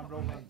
I'm rolling.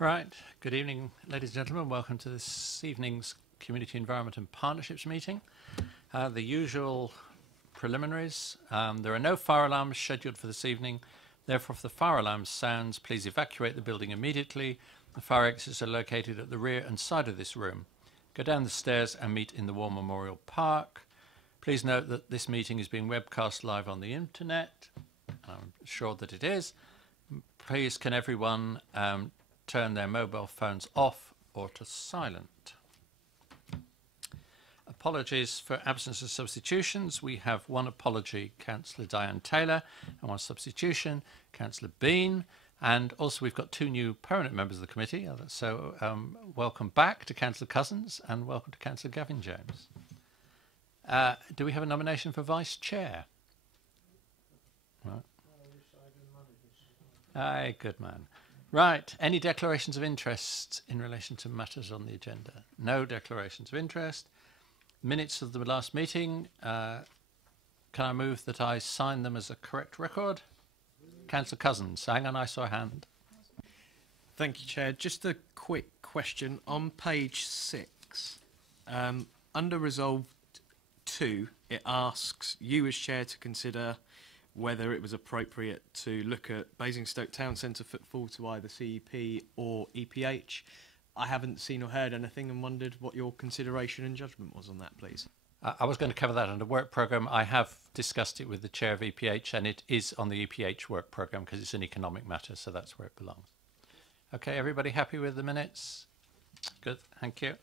Right. Good evening, ladies and gentlemen. Welcome to this evening's Community Environment and Partnerships meeting. The usual preliminaries. There are no fire alarms scheduled for this evening. Therefore, if the fire alarm sounds, please evacuate the building immediately. The fire exits are located at the rear and side of this room. Go down the stairs and meet in the War Memorial Park. Please note that this meeting is being webcast live on the internet. I'm sure that it is. Please can everyone turn their mobile phones off or to silent. Apologies for absence of substitutions. We have one apology, Councillor Diane Taylor, and one substitution, Councillor Bean. And also we've got two new permanent members of the committee. So welcome back to Councillor Cousins and welcome to Councillor Gavin James. Do we have a nomination for Vice Chair? Right. Aye, good man. Right, any declarations of interest in relation to matters on the agenda? No declarations of interest. Minutes of the last meeting, can I move that I sign them as a correct record? Councillor Cousins, hang on, I saw a hand. Thank you, Chair. Just a quick question. On page 6, under Resolve 2, it asks you as Chair to consider whether it was appropriate to look at Basingstoke Town Centre footfall to either CEP or EPH. I haven't seen or heard anything and wondered what your consideration and judgment was on that, please. I was going to cover that under work programme. I have discussed it with the chair of EPH and it is on the EPH work programme because it's an economic matter, so that's where it belongs. Okay, everybody happy with the minutes? Good, thank you.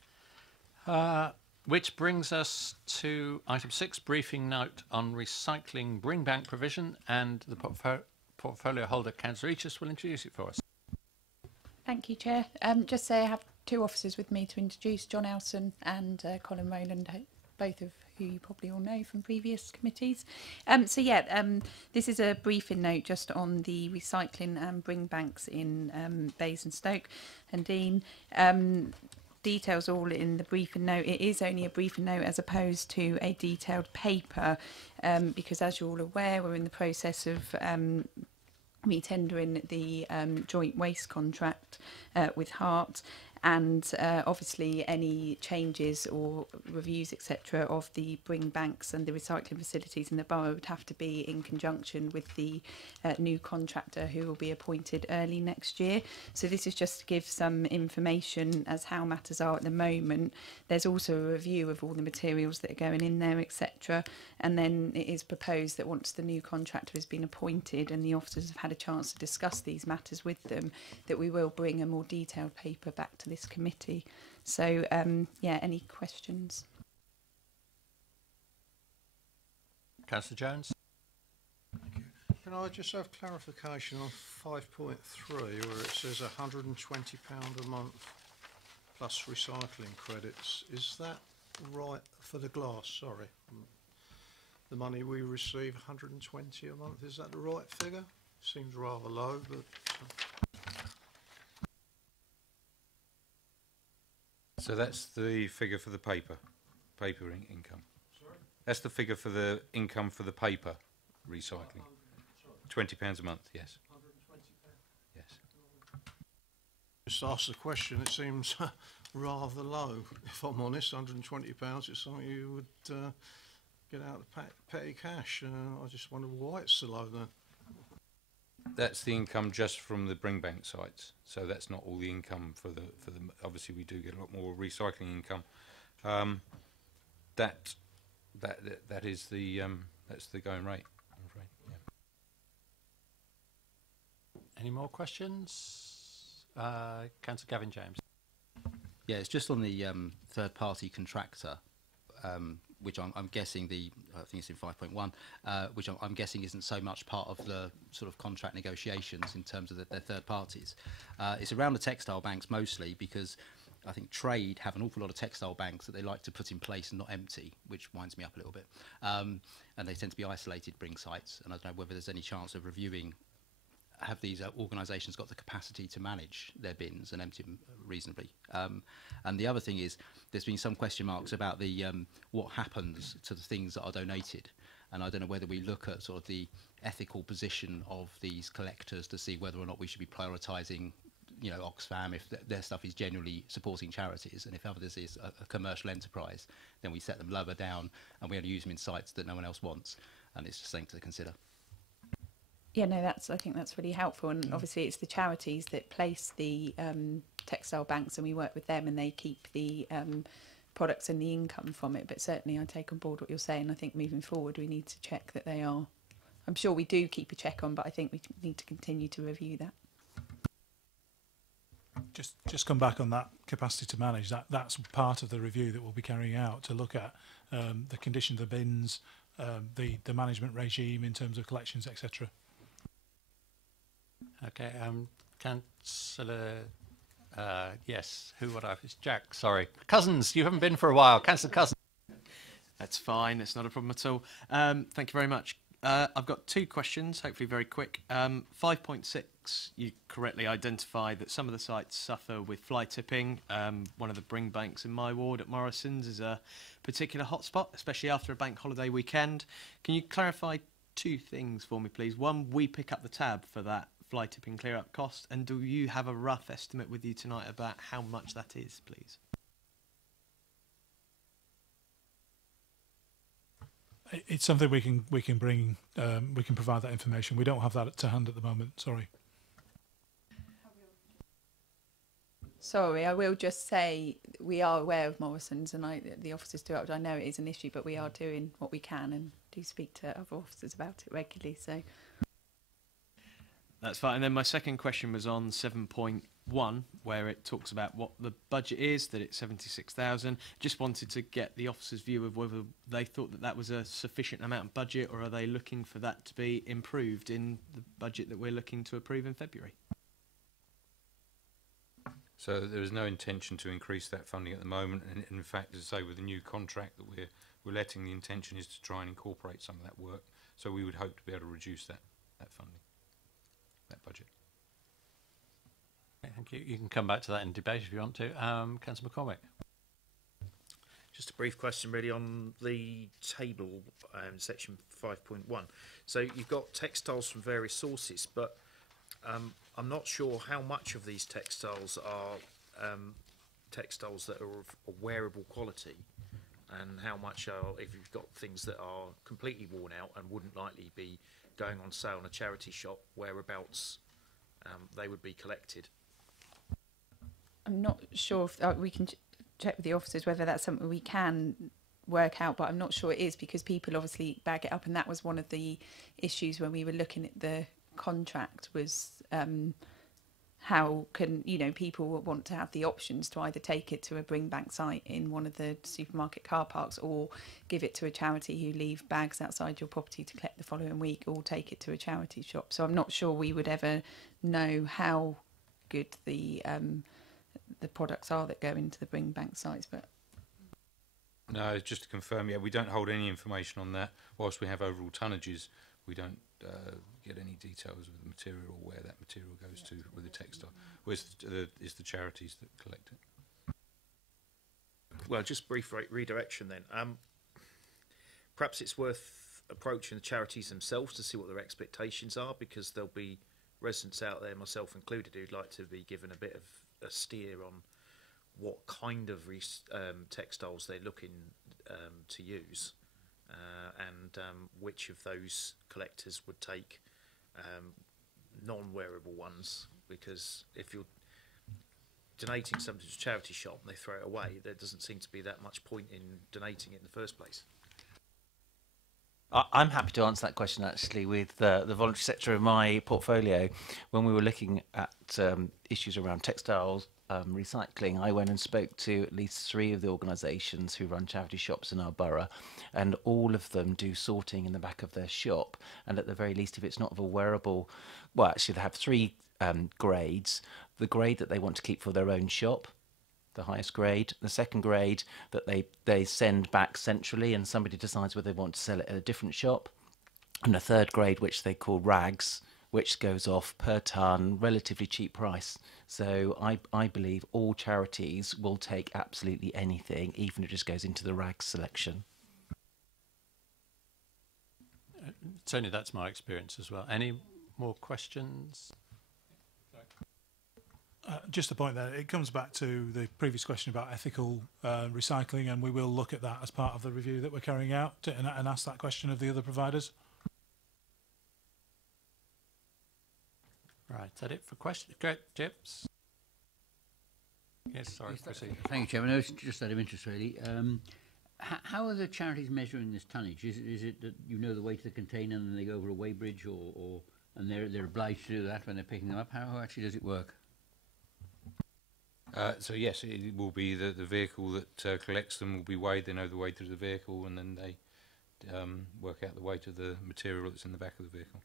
Which brings us to item 6, briefing note on recycling bring bank provision, and the portfolio holder, Councillor Eachus, will introduce it for us. Thank you, Chair. Just say I have two officers with me to introduce, John Elson and Colin Rowland, both of who you probably all know from previous committees. This is a briefing note just on the recycling and bring banks in Basingstoke and Dean. Details all in the briefing note. It is only a briefing note as opposed to a detailed paper because, as you're all aware, we're in the process of re-tendering the joint waste contract with Hart, and obviously any changes or reviews etc. of the bring banks and the recycling facilities in the borough would have to be in conjunction with the new contractor who will be appointed early next year. So this is just to give some information as how matters are at the moment. There's also a review of all the materials that are going in there etc. And then it is proposed that once the new contractor has been appointed and the officers have had a chance to discuss these matters with them, that we will bring a more detailed paper back to this committee. So any questions? Councillor Jones. Thank you. Can I just have clarification on 5.3 where it says £120 a month plus recycling credits? Is that right for the glass? Sorry. The money we receive, 120 a month, is that the right figure? Seems rather low, but... So that's the figure for the paper income. Sorry? That's the figure for the income for the paper recycling. £20 a month, yes. £120? Yes. Just ask the question, it seems rather low, if I'm honest. £120 is something you would get out of petty cash. I just wonder why it's so low then. That's the income just from the bring bank sites. So that's not all the income for the obviously we do get a lot more recycling income. That is the that's the going rate, I'm afraid. Yeah. Any more questions? Councillor Gavin James. Yeah, it's just on the third-party contractor, which I'm guessing I think it's in 5.1, which I'm guessing isn't so much part of the sort of contract negotiations in terms of their third parties. It's around the textile banks mostly because I think trade have an awful lot of textile banks that they like to put in place and not empty, which winds me up a little bit. And they tend to be isolated bring sites, and I don't know whether there's any chance of reviewing. Have these organisations got the capacity to manage their bins and empty them reasonably? And the other thing is, there's been some question marks about the what happens to the things that are donated, and I don't know whether we look at sort of the ethical position of these collectors to see whether or not we should be prioritising you know, Oxfam, if their stuff is generally supporting charities, and if others is a commercial enterprise, then we set them lower down, and we only use them in sites that no one else wants, and it's just something to consider. Yeah, no, I think that's really helpful, and obviously it's the charities that place the textile banks, and we work with them, and they keep the products and the income from it. But certainly I take on board what you're saying. I think moving forward we need to check that they are. I'm sure we do keep a check on, but I think we need to continue to review that. Just come back on that capacity to manage. That's part of the review that we'll be carrying out, to look at the condition of the bins, the management regime in terms of collections, etc. Okay, Councillor, yes, who would I have? It's Jack, sorry. Cousins, you haven't been for a while. Councillor Cousins. That's fine. It's not a problem at all. Thank you very much. I've got two questions, hopefully very quick. 5.6, you correctly identify that some of the sites suffer with fly tipping. One of the bring banks in my ward at Morrison's is a particular hotspot, especially after a bank holiday weekend. Can you clarify two things for me, please? One, we pick up the tab for that fly tipping clear up cost, and do you have a rough estimate with you tonight about how much that is, please? It's something we can bring. We can provide that information. We don't have that to hand at the moment. Sorry. Sorry, I will just say we are aware of Morrison's, and the officers do it. I know it is an issue, but we are doing what we can and do speak to other officers about it regularly. So that's fine. And then my second question was on 7.1, where it talks about what the budget is, that it's 76,000. Just wanted to get the officers' view of whether they thought that that was a sufficient amount of budget, or are they looking for that to be improved in the budget that we're looking to approve in February? So there is no intention to increase that funding at the moment, and in fact, as I say, with the new contract that we're letting, the intention is to try and incorporate some of that work. So we would hope to be able to reduce that funding, that budget. Okay, thank you. You can come back to that in debate if you want to. Councillor McCormick. Just a brief question really on the table, section 5.1. So you've got textiles from various sources, but I'm not sure how much of these textiles are textiles that are of a wearable quality, and how much are, if you've got things that are completely worn out and wouldn't likely be going on sale in a charity shop, whereabouts they would be collected. I'm not sure if we can check with the officers whether that's something we can work out, but I'm not sure it is, because people obviously bag it up, and that was one of the issues when we were looking at the contract, was how can, you know, people want to have the options to either take it to a bring bank site in one of the supermarket car parks, or give it to a charity who leave bags outside your property to collect the following week, or take it to a charity shop. So I'm not sure we would ever know how good the products are that go into the bring bank sites. But No, just to confirm, yeah, we don't hold any information on that. Whilst we have overall tonnages, we don't get any details of the material or where that material goes to with the textile. Where's it's the charities that collect it. Well, just brief redirection then. Perhaps it's worth approaching the charities themselves to see what their expectations are, because there'll be residents out there, myself included, who'd like to be given a bit of a steer on what kind of textiles they're looking to use, and which of those collectors would take non-wearable ones, because if you're donating something to a charity shop and they throw it away, there doesn't seem to be that much point in donating it in the first place. I'm happy to answer that question, actually, with the voluntary sector in my portfolio. When we were looking at issues around textiles recycling, I went and spoke to at least 3 of the organisations who run charity shops in our borough, and all of them do sorting in the back of their shop. And at the very least, if it's not of a wearable, well, actually they have 3 grades. The grade that they want to keep for their own shop, the highest grade. The second grade that they send back centrally, and somebody decides whether they want to sell it at a different shop. And the third grade, which they call rags, which goes off per tonne, relatively cheap price. So I believe all charities will take absolutely anything, even if it just goes into the rags selection. Certainly that's my experience as well. Any more questions? Just a point there, it comes back to the previous question about ethical recycling, and we will look at that as part of the review that we're carrying out and ask that question of the other providers. Right, is that it for questions? Great, Chips? Yes, sorry, proceed. Thank you, Chairman. No, it's just out of interest, really. How are the charities measuring this tonnage? Is it that you know the weight of the container and they go over a weighbridge, and they're obliged to do that when they're picking them up? How actually does it work? So yes, it will be the vehicle that collects them will be weighed. They know the weight of the vehicle, and then they work out the weight of the material that's in the back of the vehicle.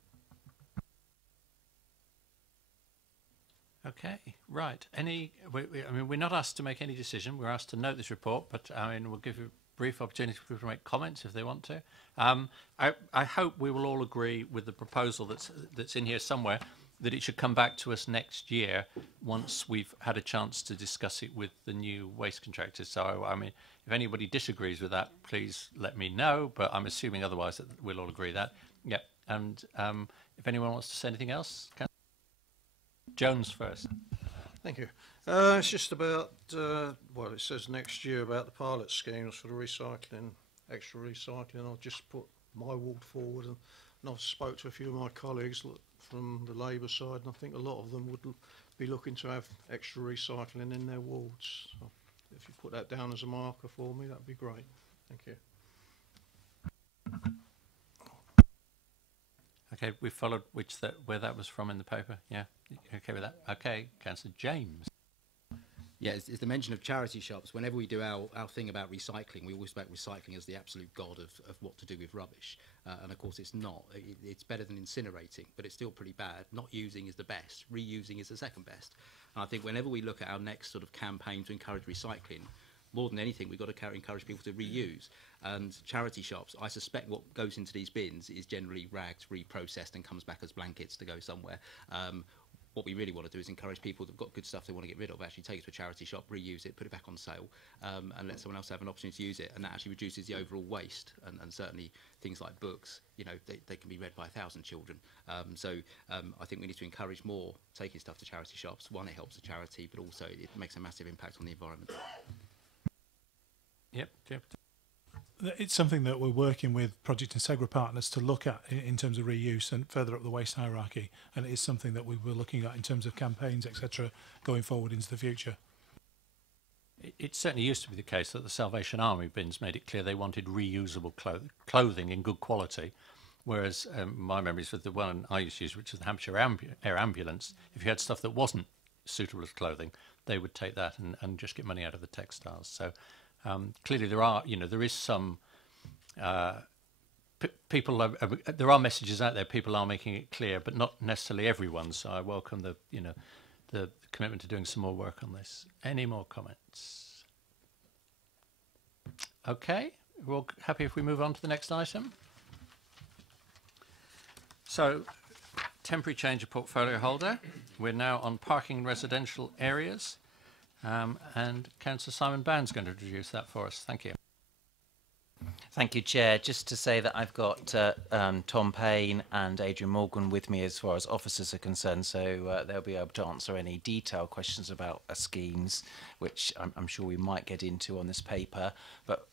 Okay, right. I mean, we're not asked to make any decision. We're asked to note this report, but I mean, we'll give you a brief opportunity for people to make comments if they want to. I hope we will all agree with the proposal that's in here somewhere, that it should come back to us next year once we've had a chance to discuss it with the new waste contractors. So, I mean, if anybody disagrees with that, please let me know, but I'm assuming otherwise that we'll all agree that. Yeah, and if anyone wants to say anything else, Jones first. Thank you. It's just about, well, it says next year about the pilot schemes for the recycling, extra recycling. I'll just put my ward forward, and I've spoke to a few of my colleagues from the Labour side, and I think a lot of them would be looking to have extra recycling in their wards. So if you put that down as a marker for me, that'd be great. Thank you. Okay, we followed where that was from in the paper. Yeah, okay with that? Okay, Councillor James. Yeah, it's the mention of charity shops. Whenever we do our thing about recycling, we always talk about recycling as the absolute god of what to do with rubbish. And of course it's not. It's better than incinerating, but it's still pretty bad. Not using is the best. Reusing is the second best. And I think whenever we look at our next sort of campaign to encourage recycling, more than anything, we've got to encourage people to reuse. And charity shops, I suspect what goes into these bins is generally rags, reprocessed, and comes back as blankets to go somewhere. What we really want to do is encourage people that've got good stuff they want to get rid of, actually take it to a charity shop, reuse it, put it back on sale, and let someone else have an opportunity to use it. And that actually reduces the overall waste. And certainly things like books, you know, they can be read by 1,000 children. So I think we need to encourage more taking stuff to charity shops. One, it helps the charity, but also it makes a massive impact on the environment. Yep. It's something that we're working with Project Integra partners to look at in terms of reuse and further up the waste hierarchy, and it is something that we were looking at in terms of campaigns, etc., going forward into the future. It certainly used to be the case that the Salvation Army bins made it clear they wanted reusable clothing in good quality, whereas my memories with the one I used to use, which is the Hampshire Air Ambulance, if you had stuff that wasn't suitable as clothing, they would take that and just get money out of the textiles. So clearly there is some people. There are messages out there. People are making it clear, but not necessarily everyone. So I welcome the commitment to doing some more work on this. Any more comments? Okay, we're all happy if we move on to the next item. So, temporary change of portfolio holder. We're now on parking in residential areas. And Councillor Simon Band's going to introduce that for us. Thank you. Thank you, Chair. Just to say that I've got Tom Payne and Adrian Morgan with me as far as officers are concerned, so they'll be able to answer any detailed questions about schemes, which I'm sure we might get into on this paper. But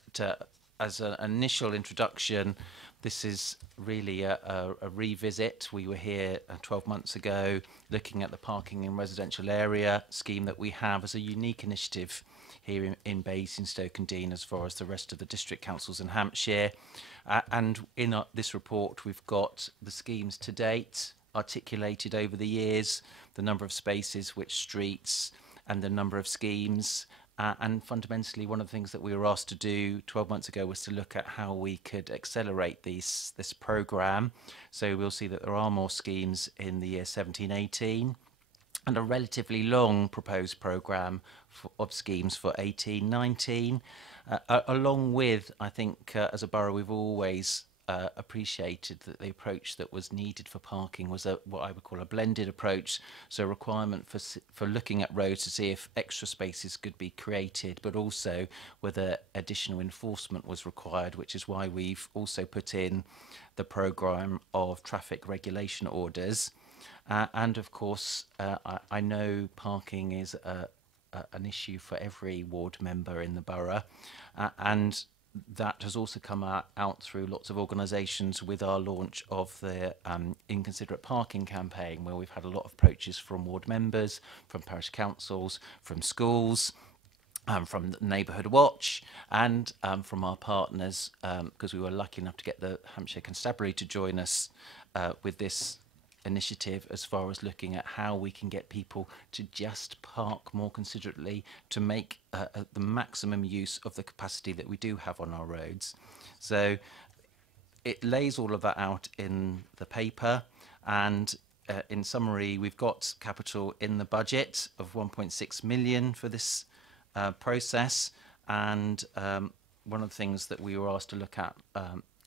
as an initial introduction, this is really a revisit. We were here 12 months ago looking at the parking in residential area scheme that we have as a unique initiative here in Basingstoke and Deane as far as the rest of the district councils in Hampshire. And in this report we've got the schemes to date, articulated over the years, the number of spaces, which streets, and the number of schemes. And fundamentally, one of the things that we were asked to do 12 months ago was to look at how we could accelerate this programme. So we'll see that there are more schemes in the year 17-18 and a relatively long proposed programme of schemes for 18-19. Along with, I think, as a borough, we've always appreciated that the approach that was needed for parking was what I would call a blended approach, so a requirement for looking at roads to see if extra spaces could be created, but also whether additional enforcement was required, which is why we've also put in the programme of traffic regulation orders. And of course, I know parking is an issue for every ward member in the borough, and that has also come out through lots of organisations with our launch of the Inconsiderate Parking campaign, where we've had a lot of approaches from ward members, from parish councils, from schools, from the Neighbourhood Watch, and from our partners, because we were lucky enough to get the Hampshire Constabulary to join us with this initiative, as far as looking at how we can get people to just park more considerately, to make the maximum use of the capacity that we do have on our roads. So it lays all of that out in the paper, and in summary, we've got capital in the budget of 1.6 million for this process, and one of the things that we were asked to look at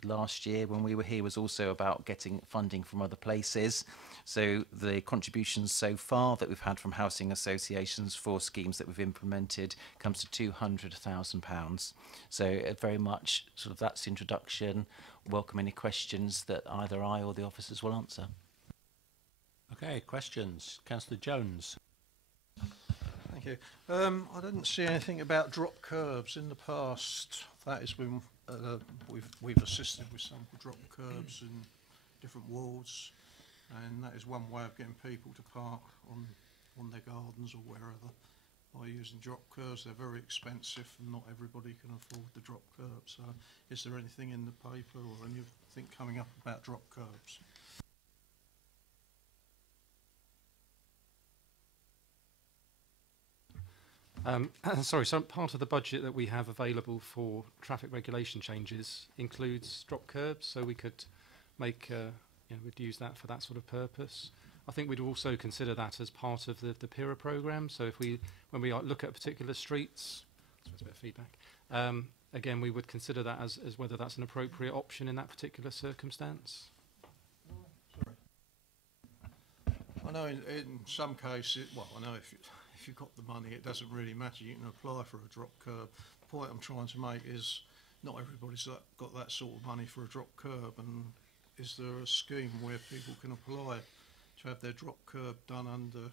last year when we were here was also about getting funding from other places. So the contributions so far that we've had from housing associations for schemes that we've implemented comes to £200,000. So very much sort of that's the introduction. Welcome any questions that either I or the officers will answer. Okay, questions. Councillor Jones. Thank you. I didn't see anything about drop curbs in the past. That has been we've assisted with some drop curbs in different wards, and that is one way of getting people to park on their gardens or wherever by using drop curbs. They're very expensive, and not everybody can afford the drop curbs. So, is there anything in the paper or anything coming up about drop curbs? Sorry, so part of the budget that we have available for traffic regulation changes includes drop curbs, so we could make, we'd use that for that sort of purpose. I think we'd also consider that as part of the PIRA programme. So if when we look at particular streets, so it's a bit of feedback, again, we would consider that as whether that's an appropriate option in that particular circumstance. Sorry. I know in some cases, well, I know if you've got the money, it doesn't really matter. You can apply for a drop curb. The point I'm trying to make is not everybody's got that sort of money for a drop curb, and is there a scheme where people can apply to have their drop curb done under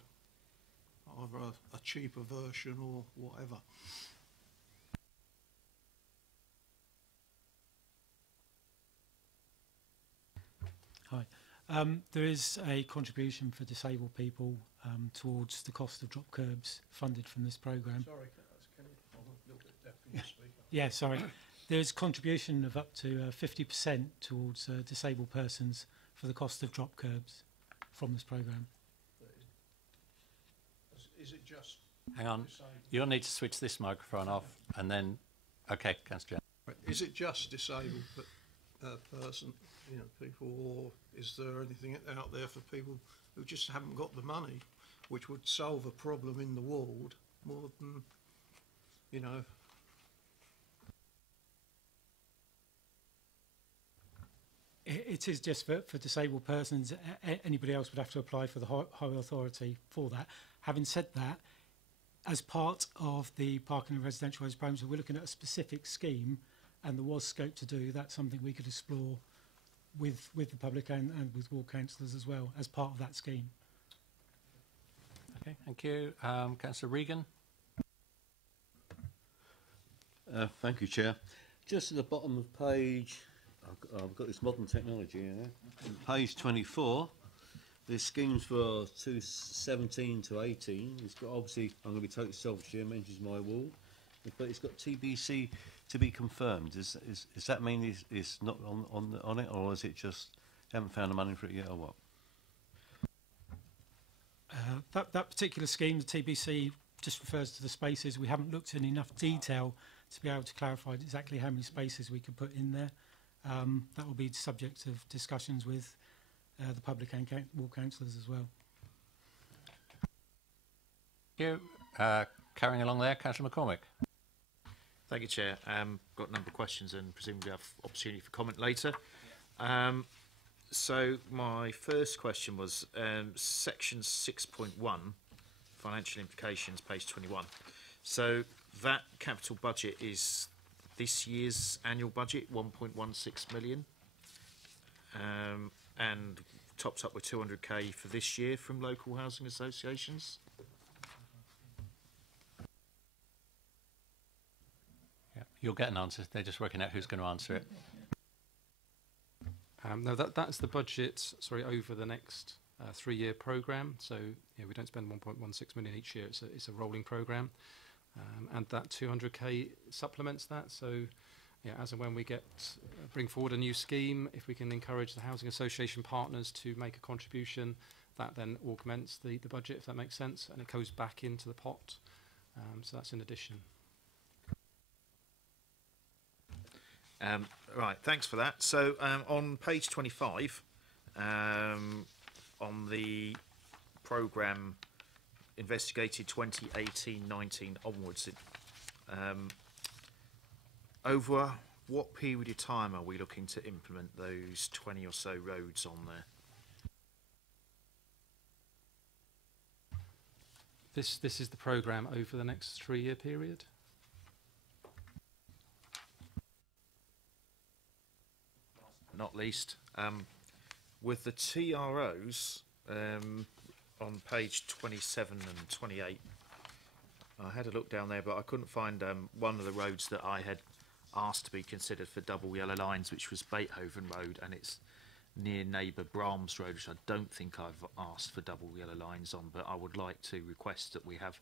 either a cheaper version or whatever? Hi. There is a contribution for disabled people towards the cost of drop curbs funded from this programme. Sorry, can you, I'm a little bit deaf. Can you speak up? Yeah, sorry. There's contribution of up to 50% towards disabled persons for the cost of drop curbs from this programme. Is it just... Hang on. disabled? You'll need to switch this microphone off, and then... Okay, Councillor Jones. Is it just disabled person, people, or is there anything out there for people who just haven't got the money, which would solve a problem in the ward more than, It is just for disabled persons. Anybody else would have to apply for the highway authority for that. Having said that, as part of the parking and residential homes programme, so we're looking at a specific scheme, and there was scope to do. That's something we could explore with the public and with ward councillors as well as part of that scheme. Okay, thank you. Councillor Regan. Thank you, Chair. Just at the bottom of page, I've got this modern technology here. Page 24, there's schemes for 2017 to 18. It's got, obviously, I'm going to be totally selfish here, mentions my ward, but it's got TBC to be confirmed. Does that mean it's not on it, or is it just haven't found the money for it yet, or what? That particular scheme, the TBC, just refers to the spaces. We haven't looked in enough detail to be able to clarify exactly how many spaces we could put in there. That will be subject of discussions with the public and ward councillors as well. Thank you. Carrying along there, Councillor McCormick. Thank you, Chair. Got a number of questions and presumably have opportunity for comment later. So my first question was section 6.1, financial implications, page 21. So that capital budget is this year's annual budget, 1.16 million. And topped up with 200k for this year from local housing associations. Yeah, you'll get an answer. They're just working out who's going to answer it. No, that's the budget, sorry, over the next 3-year programme. So yeah, we don't spend 1.16 million each year. It's a rolling programme. And that 200k supplements that. So yeah, as and when we bring forward a new scheme, if we can encourage the housing association partners to make a contribution, that then augments the budget, if that makes sense, and it goes back into the pot. So that's in addition. Right, thanks for that. So on page 25, on the programme investigated 2018-19 onwards, over what period of time are we looking to implement those 20 or so roads on there? This is the programme over the next 3-year period. Not least, with the TROs on page 27 and 28, I had a look down there, but I couldn't find one of the roads that I had asked to be considered for double yellow lines, which was Beethoven Road, and it's near neighbour Brahms Road, which I don't think I've asked for double yellow lines on, but I would like to request that we have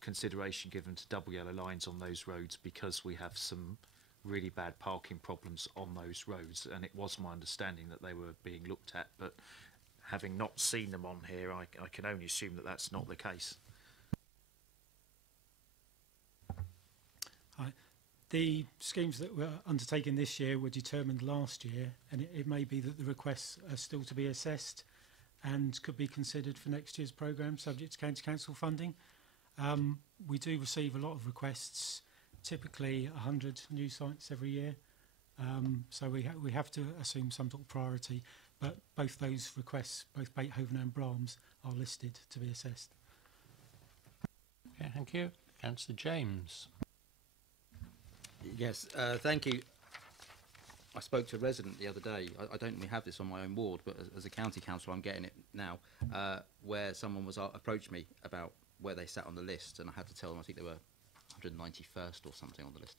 consideration given to double yellow lines on those roads, because we have some really bad parking problems on those roads, and it was my understanding that they were being looked at, but having not seen them on here, I can only assume that that's not the case. Hi. The schemes that were undertaken this year were determined last year, and it may be that the requests are still to be assessed and could be considered for next year's programme, subject to county council funding. We do receive a lot of requests, typically 100 new sites every year, so we have to assume some sort of priority, but both those requests, both Beethoven and Brahms, are listed to be assessed. Okay, thank you. Councillor James. Yes, thank you. I spoke to a resident the other day. I don't really have this on my own ward, but as a county councillor, I'm getting it now, where someone was approached me about where they sat on the list, and I had to tell them I think they were 191st or something on the list.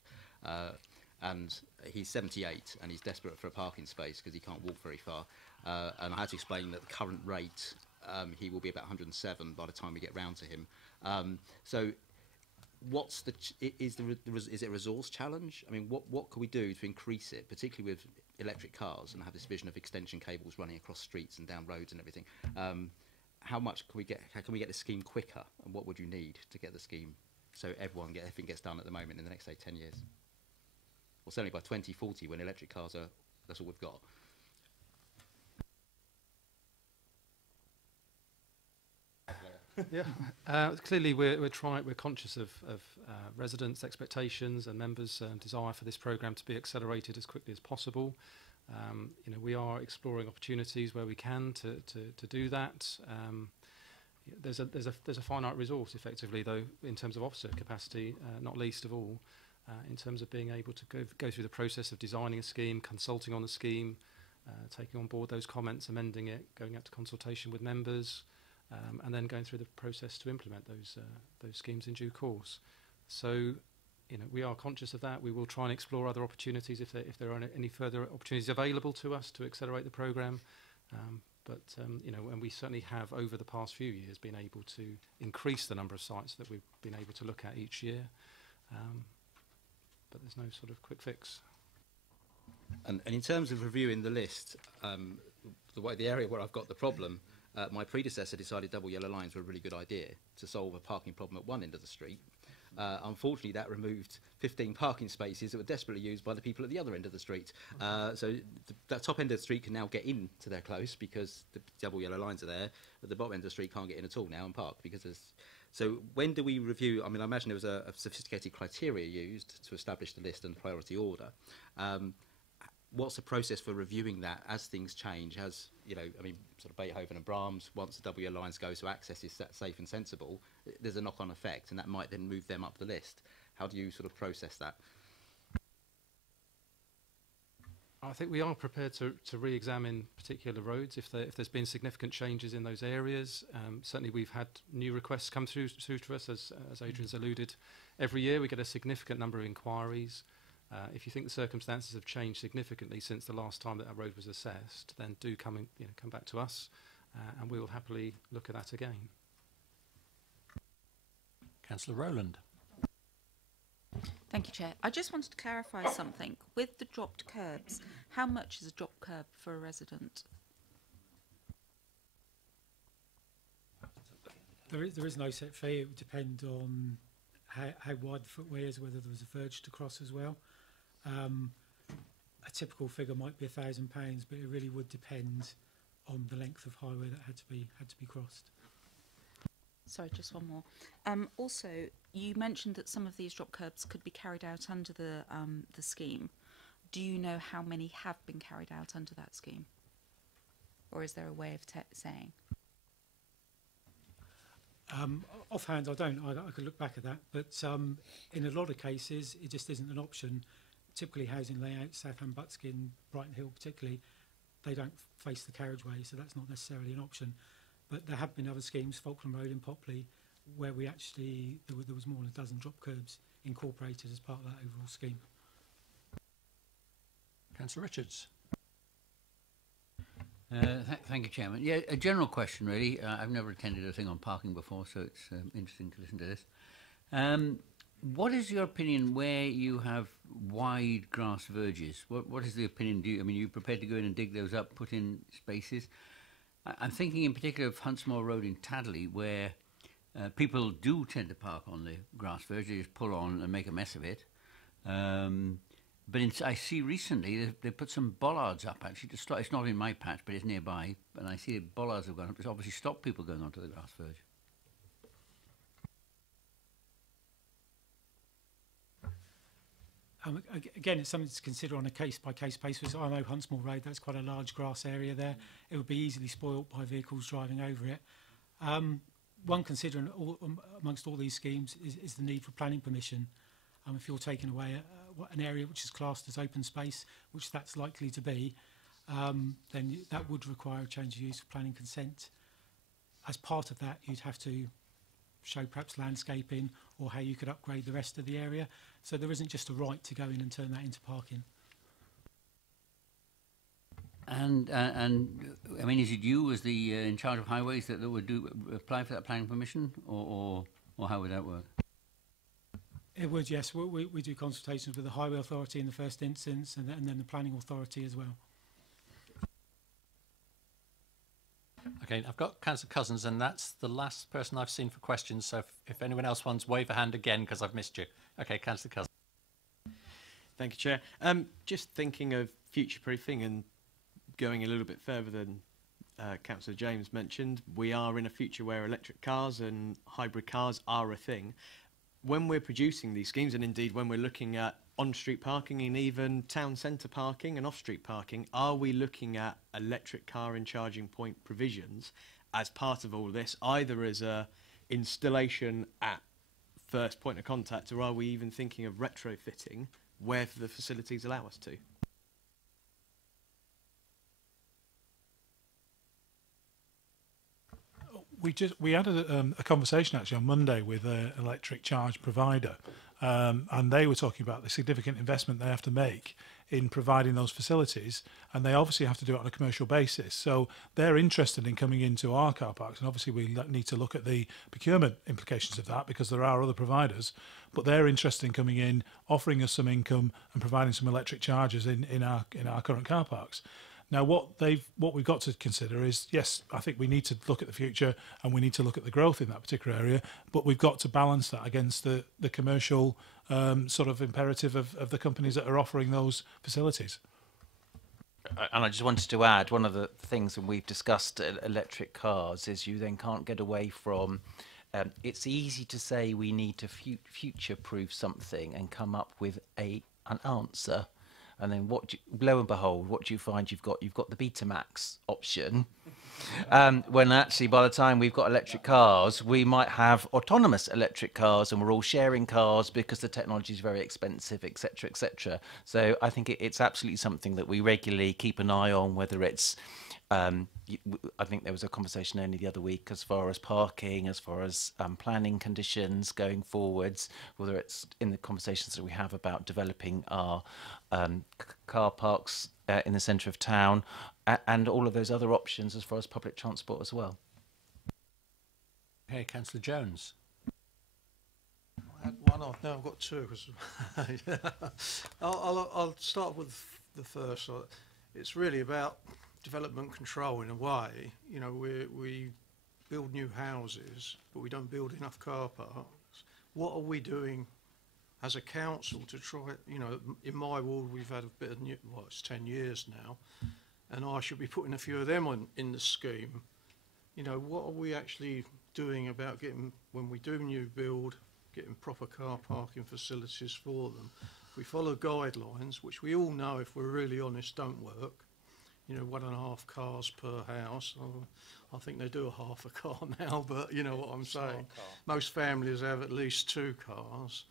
And he's 78 and he's desperate for a parking space because he can't walk very far. And I had to explain that the current rate, he will be about 107 by the time we get round to him. So what's is it a resource challenge? I mean, what can we do to increase it, particularly with electric cars, and have this vision of extension cables running across streets and down roads and everything? How much can we get? How can we get the scheme quicker? And what would you need to get the scheme so everything gets done at the moment in the next, say, 10 years? Or certainly by 2040, when electric cars are, that's all we've got. Yeah, clearly we're conscious of residents' expectations and members' desire for this programme to be accelerated as quickly as possible. We are exploring opportunities where we can to do that. There's a finite resource, effectively, though, in terms of officer capacity, not least of all, in terms of being able to go through the process of designing a scheme, consulting on the scheme, taking on board those comments, amending it, going out to consultation with members, and then going through the process to implement those schemes in due course. So, we are conscious of that. We will try and explore other opportunities if there are any further opportunities available to us to accelerate the programme. And we certainly have, over the past few years, been able to increase the number of sites that we've been able to look at each year. But there's no sort of quick fix. And in terms of reviewing the list, the area where I've got the problem, my predecessor decided double yellow lines were a really good idea to solve a parking problem at one end of the street. Unfortunately, that removed 15 parking spaces that were desperately used by the people at the other end of the street. So that top end of the street can now get into their close because the double yellow lines are there, but the bottom end of the street can't get in at all now and park because there's... So when do we review? I mean, I imagine there was a sophisticated criteria used to establish the list and priority order. What's the process for reviewing that as things change? As sort of Beethoven and Brahms, once the double yellow lines go, so access is safe and sensible, there's a knock-on effect, and that might then move them up the list. How do you sort of process that? I think we are prepared to re-examine particular roads if there's been significant changes in those areas. Certainly we've had new requests come through to us, as Adrian's alluded. Every year we get a significant number of inquiries. If you think the circumstances have changed significantly since the last time that our road was assessed, then do come back to us, and we will happily look at that again. Councillor Rowland. Thank you, Chair. I just wanted to clarify something. With the dropped curbs, how much is a dropped curb for a resident? There is no set fee. It would depend on how wide the footway is, whether there was a verge to cross as well. A typical figure might be £1,000, but it really would depend on the length of highway that had to be crossed. Sorry, just one more. Also, you mentioned that some of these drop curbs could be carried out under the scheme. Do you know how many have been carried out under that scheme? Or is there a way of saying? Offhand, I don't. I could look back at that. But in a lot of cases, it just isn't an option. Typically, housing layouts, Southam, Butskin, Brighton Hill particularly, they don't face the carriageway, so that's not necessarily an option. But there have been other schemes, Falkland Road in Popley, where we actually, there was more than a dozen drop curbs incorporated as part of that overall scheme. Councillor Richards. Thank you, Chairman. Yeah, a general question, really. I've never attended a thing on parking before, so it's interesting to listen to this. What is your opinion where you have wide grass verges? What is the opinion? I mean, are you prepared to go in and dig those up, put in spaces? I'm thinking in particular of Huntsmore Road in Tadley, where people do tend to park on the grass verge. They just pull on and make a mess of it. But I see recently they put some bollards up, actually, to stop. It's not in my patch, but it's nearby. And I see the bollards have gone up. It's obviously stopped people going onto the grass verge. Again, it's something to consider on a case-by-case basis. I know Huntsmore Road, that's quite a large grass area there. It would be easily spoilt by vehicles driving over it. One considering amongst all these schemes is the need for planning permission. If you're taking away an area which is classed as open space, which that's likely to be, then that would require a change of use for planning consent. As part of that, you'd have to show perhaps landscaping or how you could upgrade the rest of the area. So there isn't just a right to go in and turn that into parking. And I mean, is it you as the in charge of highways that would apply for that planning permission, or how would that work? It would, yes. We do consultations with the Highway Authority in the first instance, and then the Planning Authority as well. Okay, I've got Councillor Cousins, and that's the last person I've seen for questions. So if anyone else wants, wave a hand again because I've missed you. Okay, Councillor Cousins. Thank you, Chair. Just thinking of future-proofing and going a little bit further than Councillor James mentioned, we are in a future where electric cars and hybrid cars are a thing. When we're producing these schemes, and indeed when we're looking at on-street parking and even town centre parking and off-street parking, are we looking at electric car and charging point provisions as part of all this, either as a installation at first point of contact, or are we even thinking of retrofitting where the facilities allow us to? We had a conversation actually on Monday with an electric charge provider, and they were talking about the significant investment they have to make in providing those facilities, and they obviously have to do it on a commercial basis. So they're interested in coming into our car parks, and obviously we need to look at the procurement implications of that because there are other providers, but they're interested in coming in, offering us some income and providing some electric chargers in our current car parks. Now, what we've got to consider is, yes, I think we need to look at the future and we need to look at the growth in that particular area, but we've got to balance that against the commercial sort of imperative of the companies that are offering those facilities. And I just wanted to add, one of the things when we've discussed electric cars is you then can't get away from, it's easy to say we need to future-proof something and come up with an answer. And then lo and behold, what do you find? You've got the Betamax option, when actually by the time we've got electric cars, we might have autonomous electric cars, and we're all sharing cars because the technology is very expensive, etc., etc. So I think it's absolutely something that we regularly keep an eye on, whether it's I think there was a conversation only the other week as far as parking, as far as planning conditions going forwards, whether it's in the conversations that we have about developing our car parks in the centre of town, and all of those other options as far as public transport as well. Okay, Councillor Jones. I had one off. No, I've got two. 'Cause I'll start with the first. It's really about development control in a way. You know, we build new houses, but we don't build enough car parks. What are we doing as a council to try, you know, in my ward we've had a bit of new, well, it's 10 years now, and I should be putting a few of them on in the scheme. You know, what are we actually doing about getting, when we do new build, getting proper car parking facilities for them? We follow guidelines, which we all know, if we're really honest, don't work. You know, 1.5 cars per house. I think they do a half a car now, but you know what I'm saying. Most families have at least 2 cars.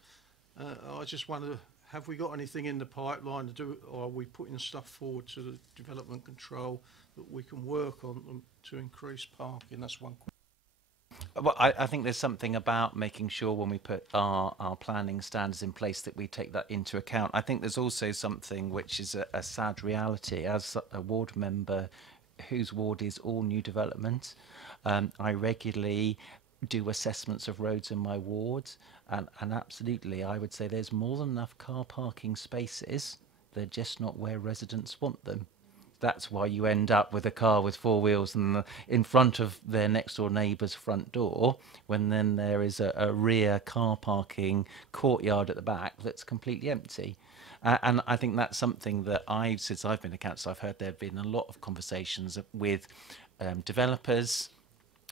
I just wonder, have we got anything in the pipeline to do, or are we putting stuff forward to the development control that we can work on them to increase parking? That's one question. Well, I think there's something about making sure when we put our planning standards in place that we take that into account. I think there's also something which is a sad reality. As a ward member whose ward is all new development, I regularly do assessments of roads in my ward, and absolutely I would say there's more than enough car parking spaces. They're just not where residents want them. That's why you end up with a car with 4 wheels in front of their next door neighbour's front door, when then there is a rear car parking courtyard at the back that's completely empty. And I think that's something that since I've been a councillor, I've heard there have been a lot of conversations with developers,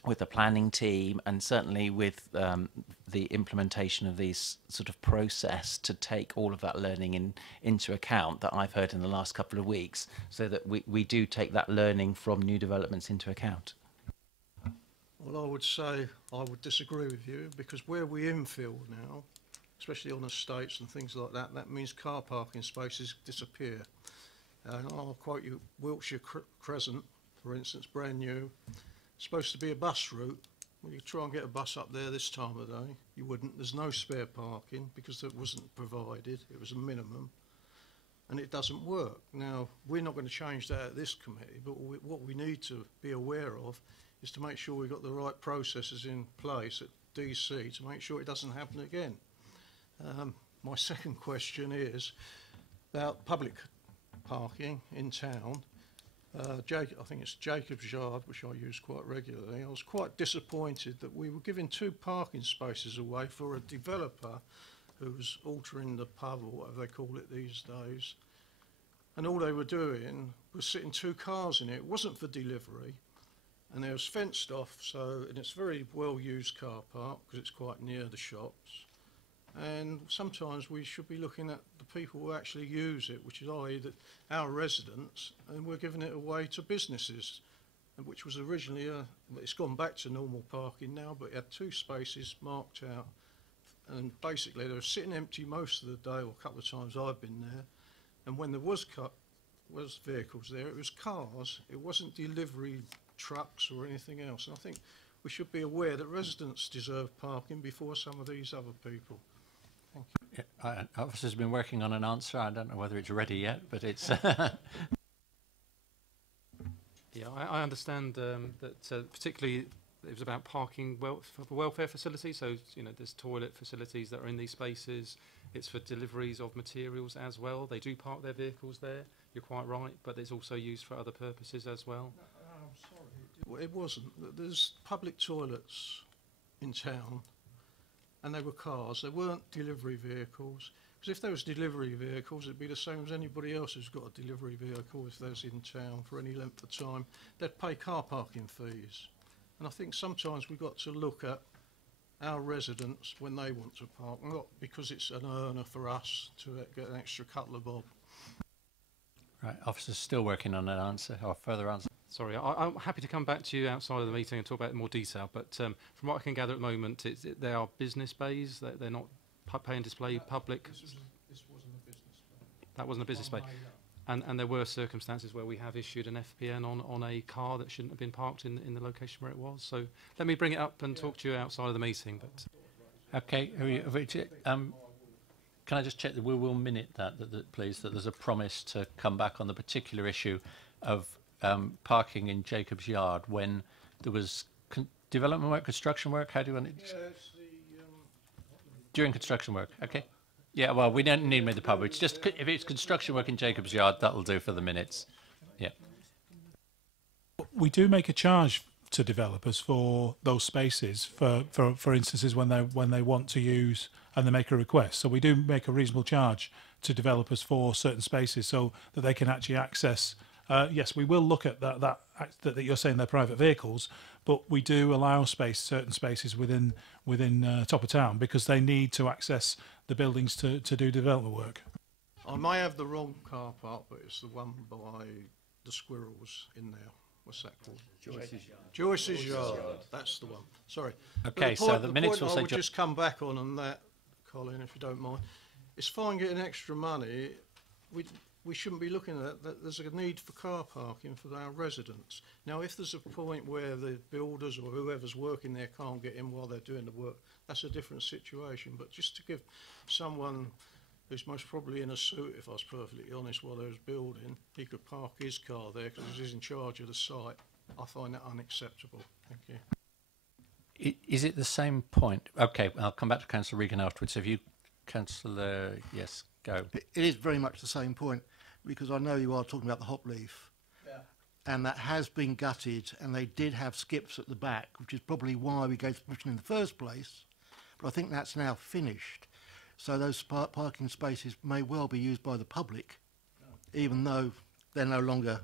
with the planning team, and certainly with the implementation of these sort of process to take all of that learning into account that I've heard in the last couple of weeks, so that we do take that learning from new developments into account. Well, I would say I would disagree with you, because where we infill now, especially on estates and things like that, that means car parking spaces disappear. And I'll quote you, Wiltshire Crescent, for instance, brand new, supposed to be a bus route. Well, you try and get a bus up there this time of day, you wouldn't. There's no spare parking because it wasn't provided. It was a minimum, and it doesn't work. Now, we're not going to change that at this committee, but what we need to be aware of is to make sure we've got the right processes in place at DC to make sure it doesn't happen again. My second question is about public parking in town. I think it's Jacob's Yard, which I use quite regularly. I was quite disappointed that we were giving 2 parking spaces away for a developer who was altering the pub, or whatever they call it these days. And all they were doing was sitting 2 cars in it. It wasn't for delivery, and it was fenced off, and it's a very well-used car park because it's quite near the shops. And sometimes we should be looking at the people who actually use it, which is i.e. our residents, and we're giving it away to businesses, which was originally it's gone back to normal parking now, but it had 2 spaces marked out, and basically they were sitting empty most of the day, or a couple of times I've been there, and when there was vehicles there, it was cars, it wasn't delivery trucks or anything else. And I think we should be aware that residents deserve parking before some of these other people. Thank you. Yeah, officer's been working on an answer. I don't know whether it's ready yet, but it's... Yeah, I understand that particularly it was about parking for welfare facilities. So, you know, there's toilet facilities that are in these spaces. It's for deliveries of materials as well. They do park their vehicles there. You're quite right, but it's also used for other purposes as well. No, I'm sorry. It wasn't. There's public toilets in town, and they were cars. They weren't delivery vehicles. Because if there was delivery vehicles, it'd be the same as anybody else who's got a delivery vehicle if they're in town for any length of time. They'd pay car parking fees. And I think sometimes we've got to look at our residents when they want to park, not because it's an earner for us to get an extra couple of bob. Right, officer's still working on an answer, or further answer. Sorry, I'm happy to come back to you outside of the meeting and talk about it in more detail, but from what I can gather at the moment, they are business bays, they're not pay and display public. This wasn't a business bay. That wasn't a business bay. And there were circumstances where we have issued an FPN on a car that shouldn't have been parked in the location where it was. So let me bring it up and talk to you outside of the meeting. But Okay, can I just check that we will minute that, please, that there's a promise to come back on the particular issue of parking in Jacob's Yard when there was development work, construction work? How do you want it? Yeah, it's the During construction work, okay. Yeah, well, we don't need the pub. It's just if it's construction work in Jacob's Yard, that'll do for the minutes. Yeah. We do make a charge to developers for those spaces for instances when they want to use and they make a request. So we do make a reasonable charge to developers for certain spaces so that they can actually access. Yes, we will look at that you're saying they're private vehicles, but we do allow certain spaces within top of town because they need to access the buildings to do development work. I may have the wrong car park, but it's the one by the squirrels in there. What's that called? Joyce's Yard. That's the one. Sorry. Okay, so the minutes will say. I would just come back on that, Colin, if you don't mind. It's fine getting extra money. We shouldn't be looking at that. There's a need for car parking for our residents. Now, if there's a point where the builders or whoever's working there can't get in while they're doing the work, that's a different situation. But just to give someone who's most probably in a suit, if I was perfectly honest, while they was building, he could park his car there because he's in charge of the site. I find that unacceptable. Thank you. Is it the same point? Okay, I'll come back to Councillor Regan afterwards. If you, Councillor, yes, go. It is very much the same point because I know you are talking about the hop leaf. Yeah. And that has been gutted and they did have skips at the back, which is probably why we gave permission in the first place. But I think that's now finished. So those parking spaces may well be used by the public, even though they're no longer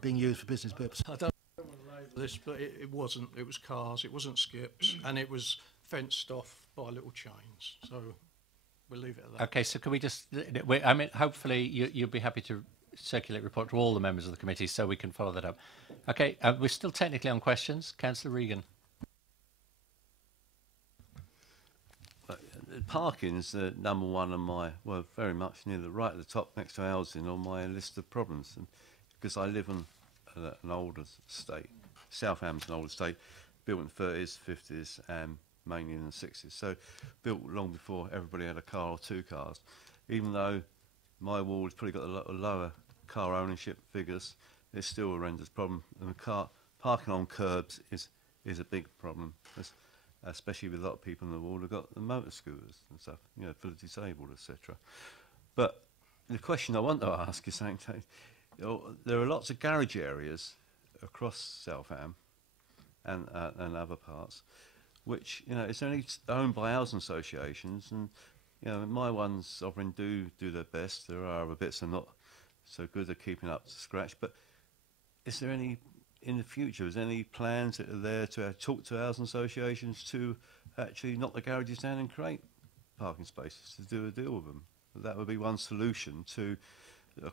being used for business purposes. I don't want to label this, but it wasn't. It was cars, it wasn't skips, and it was fenced off by little chains. So we'll leave it at that. Okay, so can we just, I mean, hopefully you'll be happy to circulate report to all the members of the committee so we can follow that up. Okay, we're still technically on questions. Councillor Regan. Parking's number one on my, well, very much near the right at the top next to housing on my list of problems. And because I live on an older estate, Southampton old estate, built in the 30s, 50s, and mainly in the 60s. So built long before everybody had a car or two cars. Even though my ward's probably got a lot lower car ownership figures, it's still a horrendous problem. And parking on curbs is a big problem. Especially with a lot of people in the ward who've got the motor scooters and stuff, you know, for the disabled, etc. But the question I want to ask is something, there are lots of garage areas across Southam and other parts, which, you know, it's only owned by housing associations, and, you know, my ones often do their best. There are other bits that are not so good at keeping up to scratch, but is there any, in the future, is there any plans that are there to talk to housing associations to actually knock the garages down and create parking spaces to do a deal with them? That would be one solution to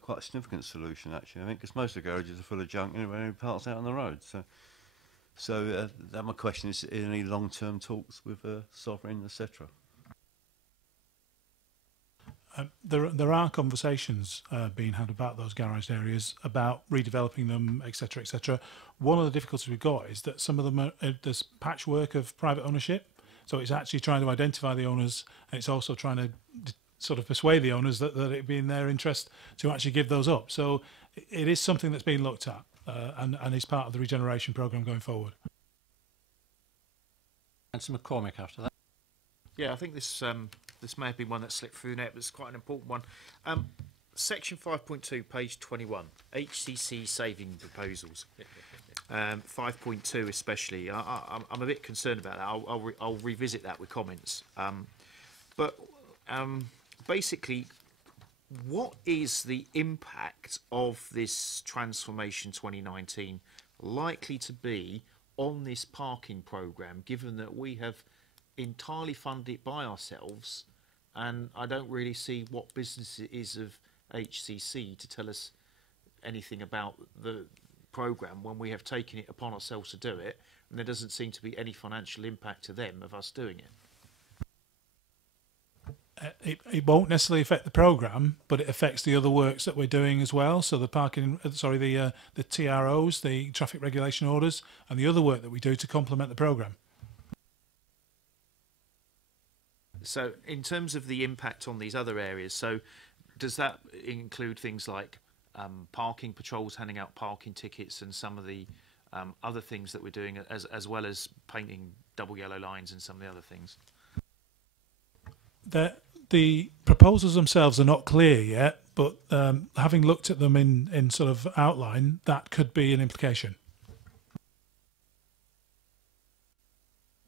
quite a significant solution, actually. I think because most of the garages are full of junk anyway, and parts out on the road. So that my question is: any long-term talks with Sovereign, etc.? There are conversations being had about those garage areas, about redeveloping them, etc., etc. One of the difficulties we've got is that some of them there's patchwork of private ownership, so it's actually trying to identify the owners, and it's also trying to sort of persuade the owners that it'd be in their interest to actually give those up. So it is something that's being looked at, and is part of the regeneration programme going forward. And some McCormick after that. Yeah, I think this may have been one that slipped through the net, but it's quite an important one. Section 5.2, page 21, HCC saving proposals. 5.2 especially. I'm a bit concerned about that. I'll revisit that with comments. But basically, what is the impact of this Transformation 2019 likely to be on this parking programme, given that we have entirely funded it by ourselves, and I don't really see what business it is of HCC to tell us anything about the programme when we have taken it upon ourselves to do it, and there doesn't seem to be any financial impact to them of us doing it. It won't necessarily affect the programme, but it affects the other works that we're doing as well. So the the TROs, the traffic regulation orders, and the other work that we do to complement the programme. So in terms of the impact on these other areas, so does that include things like parking patrols, handing out parking tickets, and some of the other things that we're doing, as well as painting double yellow lines and some of the other things? The proposals themselves are not clear yet, but having looked at them in sort of outline, that could be an implication.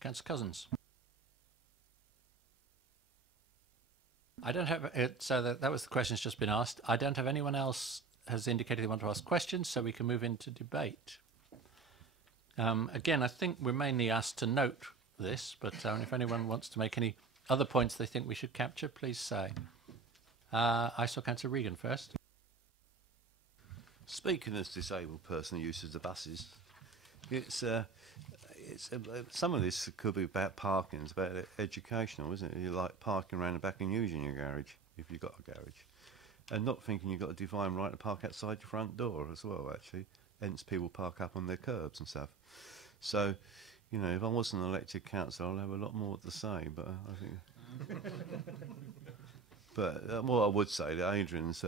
Councillor Cousins. I don't have it, so that was the question that's just been asked. I don't have anyone else has indicated they want to ask questions, so we can move into debate. Again, I think we're mainly asked to note this, but if anyone wants to make any other points they think we should capture, please say. I saw Councillor Regan first. Speaking as a disabled person who uses the buses, some of this could be about parking. It's about educational, isn't it? You like parking around the back and using your garage if you've got a garage, and not thinking you've got a divine right to park outside your front door as well. Actually, hence people park up on their curbs and stuff. So, you know, if I wasn't an elected councillor, I'd have a lot more to say. But I think, but what I would say that Adrian's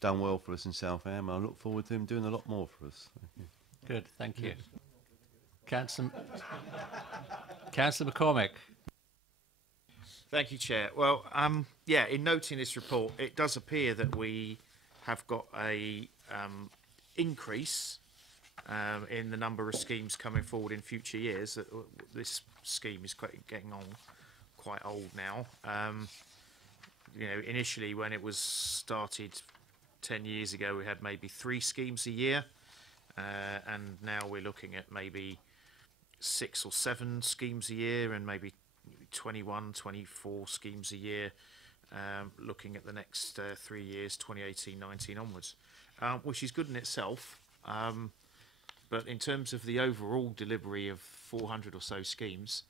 done well for us in South Ham. I look forward to him doing a lot more for us. Good, thank you. Councillor McCormick. Thank you, Chair. Well, yeah, in noting this report, it does appear that we have got a increase in the number of schemes coming forward in future years. This scheme is getting on quite old now. You know, initially when it was started 10 years ago, we had maybe 3 schemes a year, and now we're looking at maybe 6 or 7 schemes a year, and maybe 21, 24 schemes a year, looking at the next 3 years, 2018, 19 onwards, which is good in itself. But in terms of the overall delivery of 400 or so schemes,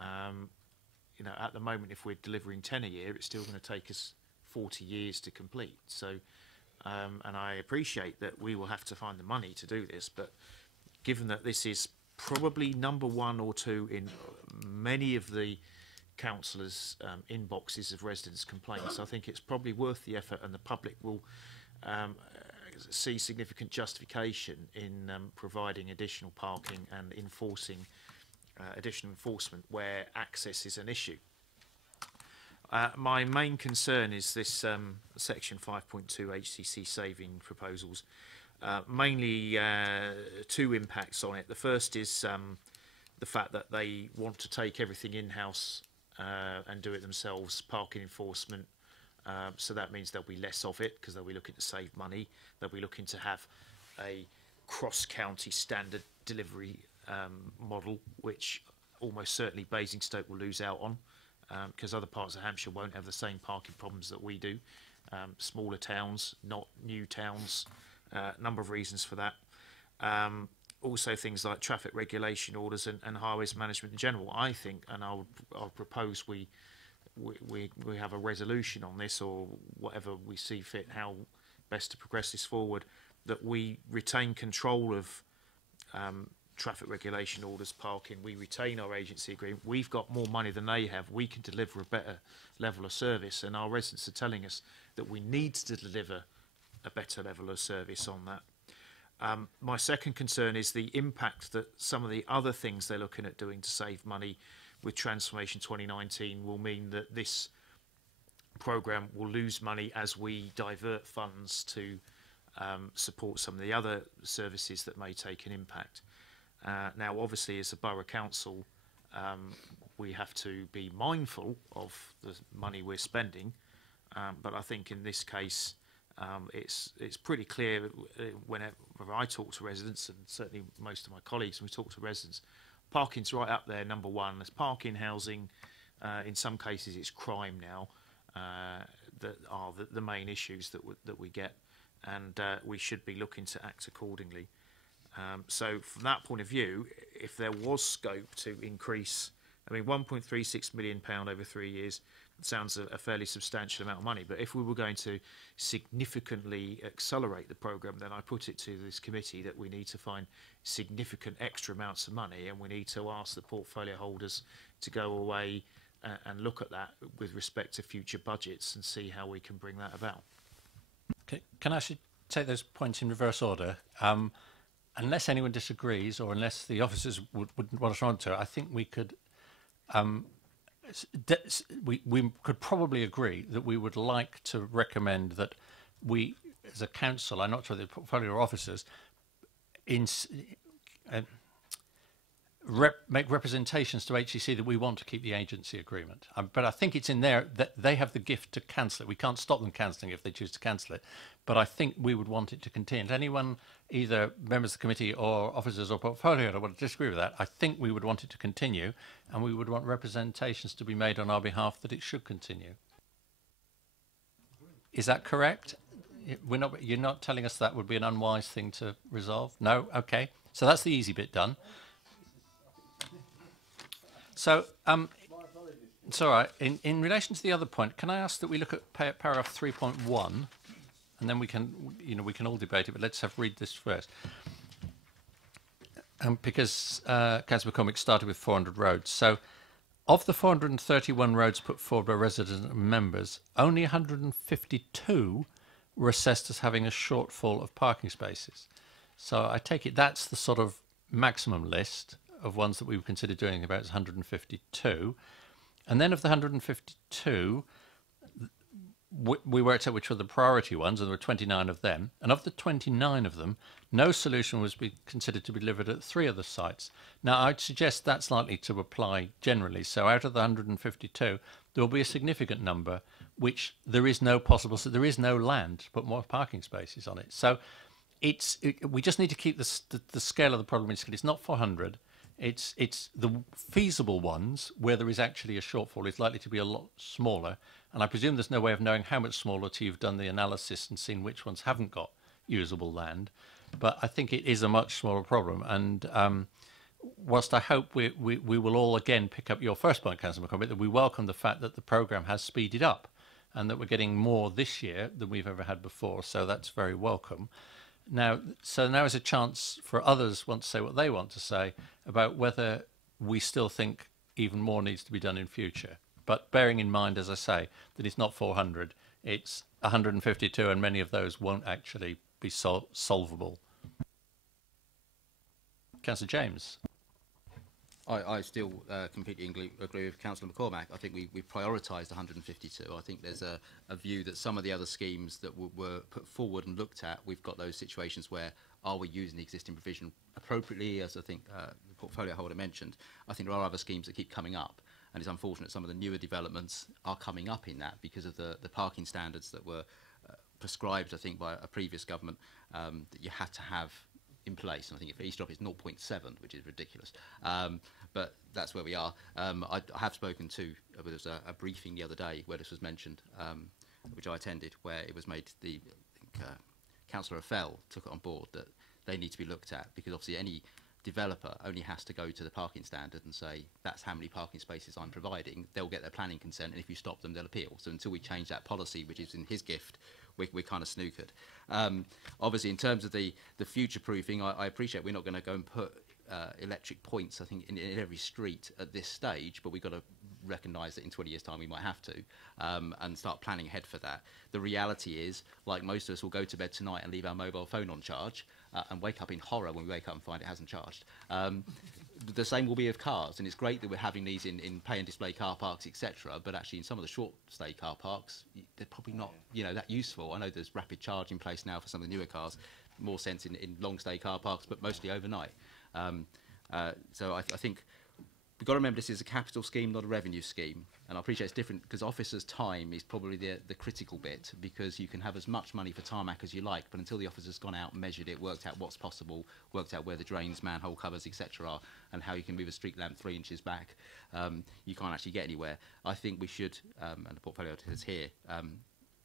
you know, at the moment, if we're delivering 10 a year, it's still going to take us 40 years to complete. So, and I appreciate that we will have to find the money to do this, but given that this is probably number 1 or 2 in many of the councillors' inboxes of residents' complaints, I think it's probably worth the effort, and the public will see significant justification in providing additional parking and enforcing additional enforcement where access is an issue. My main concern is this section 5.2 HCC saving proposals. Mainly 2 impacts on it. The first is the fact that they want to take everything in-house and do it themselves, parking enforcement. So that means there'll be less of it because they'll be looking to save money. They'll be looking to have a cross-county standard delivery model, which almost certainly Basingstoke will lose out on because other parts of Hampshire won't have the same parking problems that we do. Smaller towns, not new towns. Number of reasons for that. Also things like traffic regulation orders and highways management in general. I think, and I'll propose we have a resolution on this, or whatever we see fit, how best to progress this forward, that we retain control of traffic regulation orders, parking. We retain our agency agreement. We've got more money than they have. We can deliver a better level of service, and our residents are telling us that we need to deliver a better level of service on that. My second concern is the impact that some of the other things they're looking at doing to save money with Transformation 2019 will mean that this programme will lose money as we divert funds to support some of the other services that may take an impact. Now, obviously, as a borough council, we have to be mindful of the money we're spending, but I think in this case, it's pretty clear whenever I talk to residents, and certainly most of my colleagues, when we talk to residents, parking's right up there, number 1. There's parking, housing, in some cases it's crime now, that are the main issues that we get, and we should be looking to act accordingly. So from that point of view, if there was scope to increase, I mean, £1.36 million over 3 years sounds a fairly substantial amount of money. But if we were going to significantly accelerate the programme, then I put it to this committee that we need to find significant extra amounts of money, and we need to ask the portfolio holders to go away and look at that with respect to future budgets and see how we can bring that about. Okay. Can I actually take those points in reverse order? Unless anyone disagrees, or unless the officers would want to respond to it, I think we could we could probably agree that we would like to recommend that we, as a council, I'm not sure the portfolio or officers, make representations to HCC that we want to keep the agency agreement. But I think it's in there that they have the gift to cancel it. We can't stop them cancelling if they choose to cancel it. But I think we would want it to continue. Anyone, either members of the committee or officers or portfolio, that would disagree with that, I think we would want it to continue, and we would want representations to be made on our behalf that it should continue. Is that correct? You're not telling us that would be an unwise thing to resolve? No? Okay. So that's the easy bit done. So, it's all right. In relation to the other point, can I ask that we look at paragraph 3.1, and then we can all debate it. But let's read this first, because Councillor McCormick started with 400 roads. So, of the 431 roads put forward by residents and members, only 152 were assessed as having a shortfall of parking spaces. So I take it that's the sort of maximum list of ones that we would consider doing, about 152. And then of the 152, we worked out which were the priority ones, and there were 29 of them. And of the 29 of them, no solution was considered to be delivered at 3 of the sites. Now, I'd suggest that's likely to apply generally. So out of the 152, there will be a significant number which there is no land to put more parking spaces on it. So we just need to keep the scale of the problem. It's not 400. It's the feasible ones where there is actually a shortfall is likely to be a lot smaller. And I presume there's no way of knowing how much smaller till you've done the analysis and seen which ones haven't got usable land. But I think it is a much smaller problem. And whilst I hope we will all again pick up your first point, Councillor McCormick, that we welcome the fact that the programme has speeded up and that we're getting more this year than we've ever had before. So that's very welcome. Now is a chance for others want to say what they want to say about whether we still think even more needs to be done in future. But bearing in mind, as I say, that it's not 400, it's 152, and many of those won't actually be solvable. Councillor James. I still completely agree with Councillor McCormack. I think we prioritised 152. I think there's a view that some of the other schemes that were put forward and looked at, we've got those situations where are we using the existing provision appropriately, as I think the portfolio holder mentioned. I think there are other schemes that keep coming up, and it's unfortunate some of the newer developments are coming up in that because of the parking standards that were prescribed, I think, by a previous government that you had to have in place. And I think for East Drop it's 0.7, which is ridiculous. But that's where we are. I have spoken to, there was a briefing the other day where this was mentioned, which I attended, where it was made, Councillor Fell took it on board that they need to be looked at, because obviously any developer only has to go to the parking standard and say, that's how many parking spaces I'm providing. They'll get their planning consent, and if you stop them, they'll appeal. So until we change that policy, which is in his gift, we're kind of snookered. Obviously, in terms of the future-proofing, I appreciate we're not going to go and put electric points, I think, in every street at this stage, but we've got to recognise that in 20 years' time we might have to, and start planning ahead for that. The reality is, like most of us, will go to bed tonight and leave our mobile phone on charge, and wake up in horror when we wake up and find it hasn't charged. The same will be of cars, and it's great that we're having these in pay and display car parks, etc. But actually, in some of the short stay car parks, they're probably not, that useful. I know there's rapid charge in place now for some of the newer cars, more sense in long stay car parks, but mostly overnight. So I think we've got to remember this is a capital scheme, not a revenue scheme. And I appreciate it's different because officers' time is probably the critical bit, because you can have as much money for tarmac as you like, but until the officer's gone out, measured it, worked out what's possible, worked out where the drains, manhole covers, etc. are, and how you can move a street lamp 3 inches back, you can't actually get anywhere. I think we should, and the portfolio is here,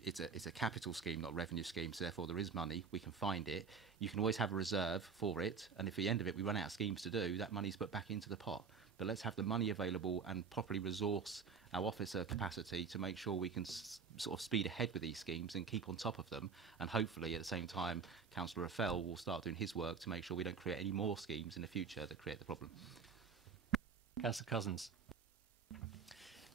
it's a capital scheme, not a revenue scheme, so therefore there is money, we can find it. You can always have a reserve for it, and if at the end of it we run out of schemes to do, that money's put back into the pot. But let's have the money available and properly resource our officer capacity to make sure we can sort of speed ahead with these schemes and keep on top of them. And hopefully at the same time, Councillor Raffel will start doing his work to make sure we don't create any more schemes in the future that create the problem. Councillor Cousins.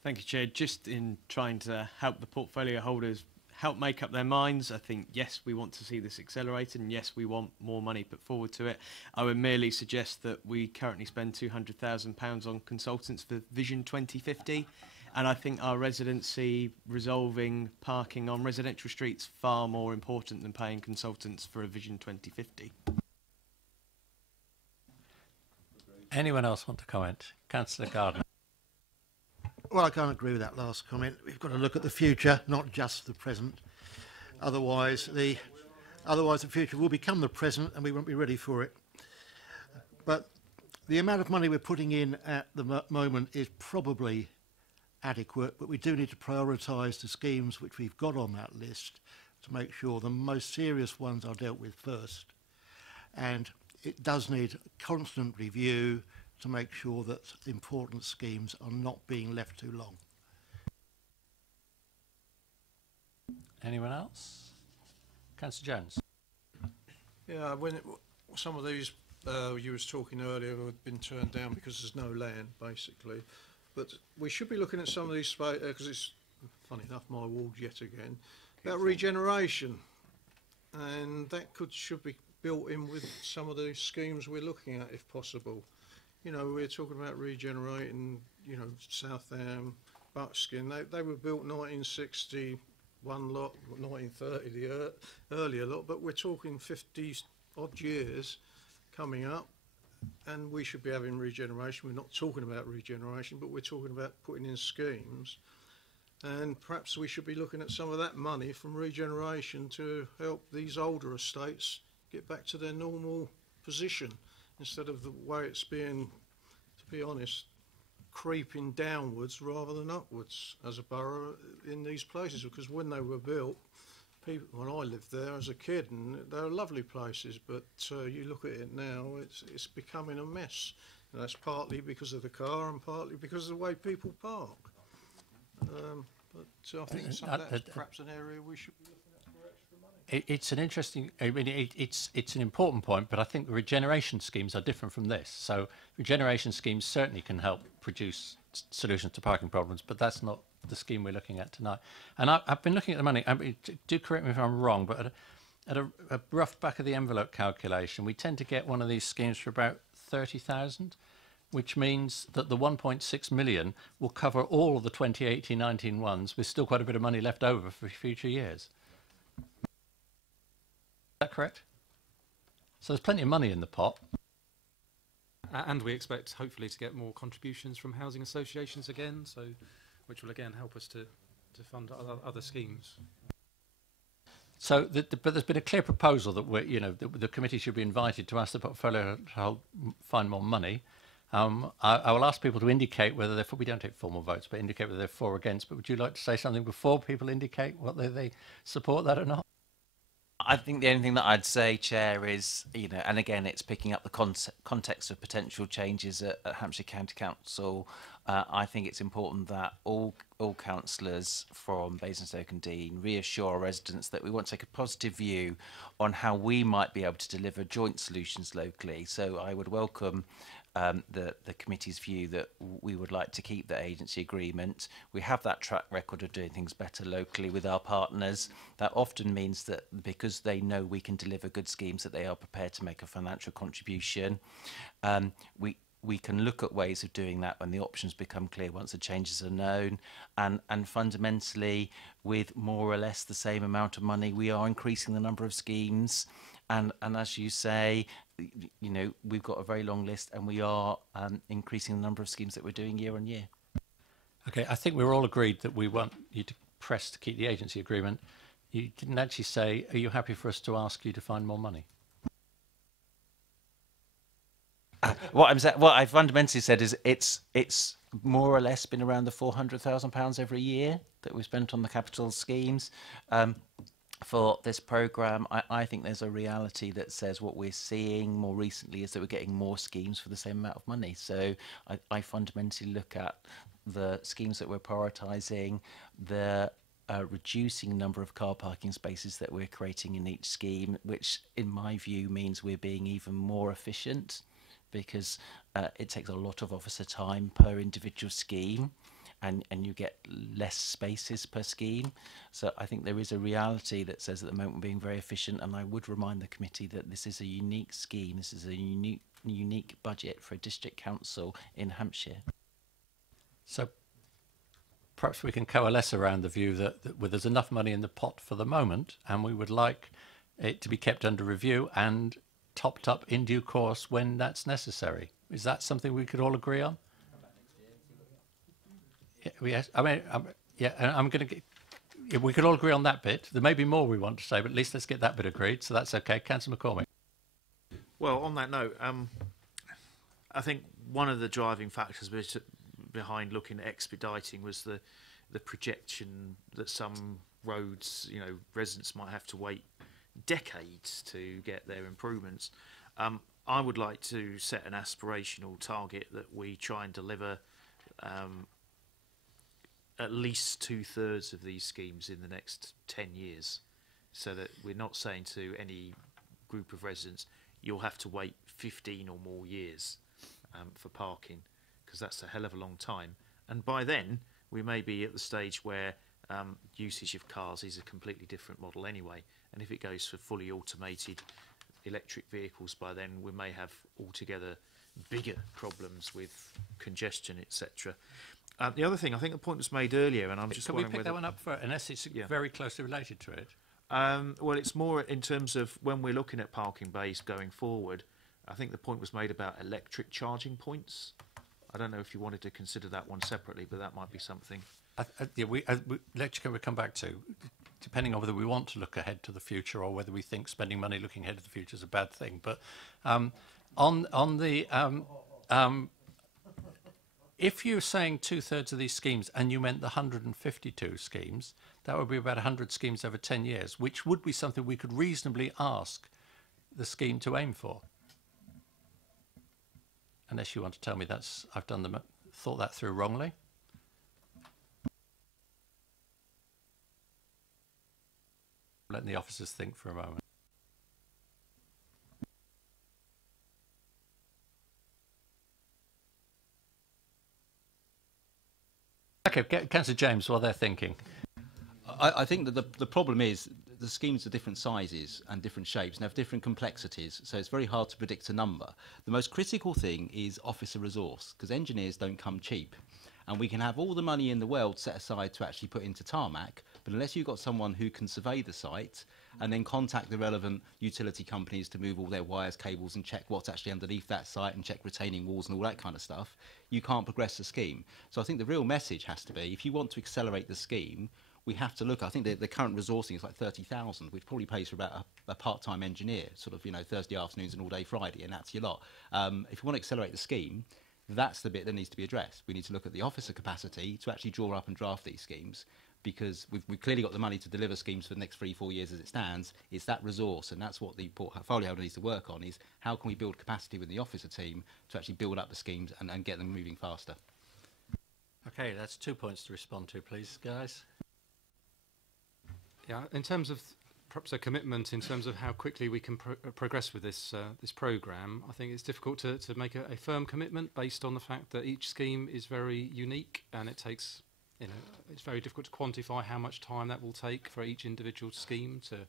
Thank you, Chair. Just in trying to help the portfolio holders help make up their minds, I think, yes, we want to see this accelerated, and yes, we want more money put forward to it. I would merely suggest that we currently spend £200,000 on consultants for Vision 2050, and I think our residency resolving parking on residential streets far more important than paying consultants for a Vision 2050. Anyone else want to comment? Councillor Gardner. Well, I can't agree with that last comment. We've got to look at the future, not just the present. Otherwise, the future will become the present, and we won't be ready for it. But the amount of money we're putting in at the moment is probably adequate, but we do need to prioritise the schemes which we've got on that list to make sure the most serious ones are dealt with first. And it does need constant review to make sure that important schemes are not being left too long. Anyone else? Councillor Jones. Yeah, some of these you was talking earlier have been turned down because there's no land, basically. But we should be looking at some of these, because it's, funny enough, my ward yet again, about regeneration. And that should be built in with some of the schemes we're looking at, if possible. You know, we're talking about regenerating, you know, Southam, Buckskin. They were built 1961 lot, 1930 the earlier lot, but we're talking 50 odd years coming up, and we should be having regeneration. We're not talking about regeneration, but we're talking about putting in schemes, and perhaps we should be looking at some of that money from regeneration to help these older estates get back to their normal position, instead of the way it's being, to be honest, creeping downwards rather than upwards as a borough in these places. Because when they were built, when I lived there as a kid, and they were lovely places, but you look at it now, it's becoming a mess. And that's partly because of the car and partly because of the way people park. But I think that's perhaps an area we should be looking at for extra money. It's an interesting, I mean, it's an important point, but I think the regeneration schemes are different from this. So regeneration schemes certainly can help produce solutions to parking problems, but that's not the scheme we're looking at tonight. And I've been looking at the money. I mean, do correct me if I'm wrong, but at a rough back of the envelope calculation, we tend to get one of these schemes for about 30,000, which means that the 1.6 million will cover all of the 2018-19 ones, with still quite a bit of money left over for future years. Is that correct? So there's plenty of money in the pot. And we expect, hopefully, to get more contributions from housing associations again, so which will again help us to fund other schemes. So, but there's been a clear proposal that the committee should be invited to ask the portfolio to find more money. I will ask people to indicate whether they're for. We don't take formal votes, but indicate whether they're for or against. But would you like to say something before people indicate whether they support that or not? I think the only thing that I'd say, Chair, is, and again, it's picking up the context of potential changes at Hampshire County Council. I think it's important that all councillors from Basingstoke and Deane reassure our residents that we want to take a positive view on how we might be able to deliver joint solutions locally. So I would welcome the committee's view that we would like to keep the agency agreement. We have that track record of doing things better locally with our partners. That often means that because they know we can deliver good schemes, that they are prepared to make a financial contribution. We can look at ways of doing that when the options become clear, once the changes are known, and fundamentally, with more or less the same amount of money, we are increasing the number of schemes. And as you say, we've got a very long list, and we are increasing the number of schemes that we're doing year on year. Okay, I think we're all agreed that we want you to press to keep the agency agreement. You didn't actually say, are you happy for us to ask you to find more money? What I fundamentally said is it's more or less been around the £400,000 every year that we've spent on the capital schemes. For this programme, I think there's a reality that says what we're seeing more recently is that we're getting more schemes for the same amount of money. So I fundamentally look at the schemes that we're prioritising, the reducing number of car parking spaces that we're creating in each scheme, which in my view means we're being even more efficient, because it takes a lot of officer time per individual scheme, and you get less spaces per scheme. So I think there is a reality that says at the moment we're being very efficient, and I would remind the committee that this is a unique scheme, this is a unique budget for a district council in Hampshire. So perhaps we can coalesce around the view that there's enough money in the pot for the moment, and we would like it to be kept under review and topped up in due course when that's necessary. Is that something we could all agree on? Yes, I mean, yeah, and I'm going to. If we could all agree on that bit. There may be more we want to say, but at least let's get that bit agreed. So that's okay. Councillor McCormick. Well, on that note, I think one of the driving factors behind looking at expediting was the projection that some roads, residents might have to wait decades to get their improvements. I would like to set an aspirational target that we try and deliver at least 2/3 of these schemes in the next 10 years, so that we're not saying to any group of residents, you'll have to wait 15 or more years for parking, because that's a hell of a long time. And by then, we may be at the stage where usage of cars is a completely different model anyway. And if it goes for fully automated electric vehicles, by then we may have altogether bigger problems with congestion, etc. The other thing, I think the point was made earlier, and I'm just wondering whether... Can we pick that one up for, unless it's very closely related to it? Well, it's more in terms of when we're looking at parking bays going forward. I think the point was made about electric charging points. I don't know if you wanted to consider that one separately, but that might be something. Electric we come back to, depending on whether we want to look ahead to the future or whether we think spending money looking ahead to the future is a bad thing. But if you're saying 2/3 of these schemes and you meant the 152 schemes, that would be about 100 schemes over 10 years, which would be something we could reasonably ask the scheme to aim for. Unless you want to tell me I've thought that through wrongly. Letting the officers think for a moment. Okay, Councillor James, while they're thinking. I think that the problem is the schemes are different sizes and different shapes and have different complexities, so it's very hard to predict a number. The most critical thing is officer resource, because engineers don't come cheap. And we can have all the money in the world set aside to actually put into tarmac, but unless you've got someone who can survey the site and then contact the relevant utility companies to move all their wires, cables, and check what's actually underneath that site and check retaining walls and all that kind of stuff, you can't progress the scheme. So I think the real message has to be, if you want to accelerate the scheme, we have to look. I think the current resourcing is like 30,000, which probably pays for about a part-time engineer, sort of, Thursday afternoons and all day Friday, and that's your lot. If you want to accelerate the scheme, that's the bit that needs to be addressed. We need to look at the officer capacity to actually draw up and draft these schemes, because we've clearly got the money to deliver schemes for the next 3-4 years as it stands. It's that resource, and that's what the portfolio holder needs to work on, is how can we build capacity with the officer team to actually build up the schemes and get them moving faster. Okay, that's 2 points to respond to, please, guys. Yeah, in terms of perhaps a commitment in terms of how quickly we can progress with this programme, I think it's difficult to make a firm commitment based on the fact that each scheme is very unique, and it takes, it's very difficult to quantify how much time that will take for each individual scheme to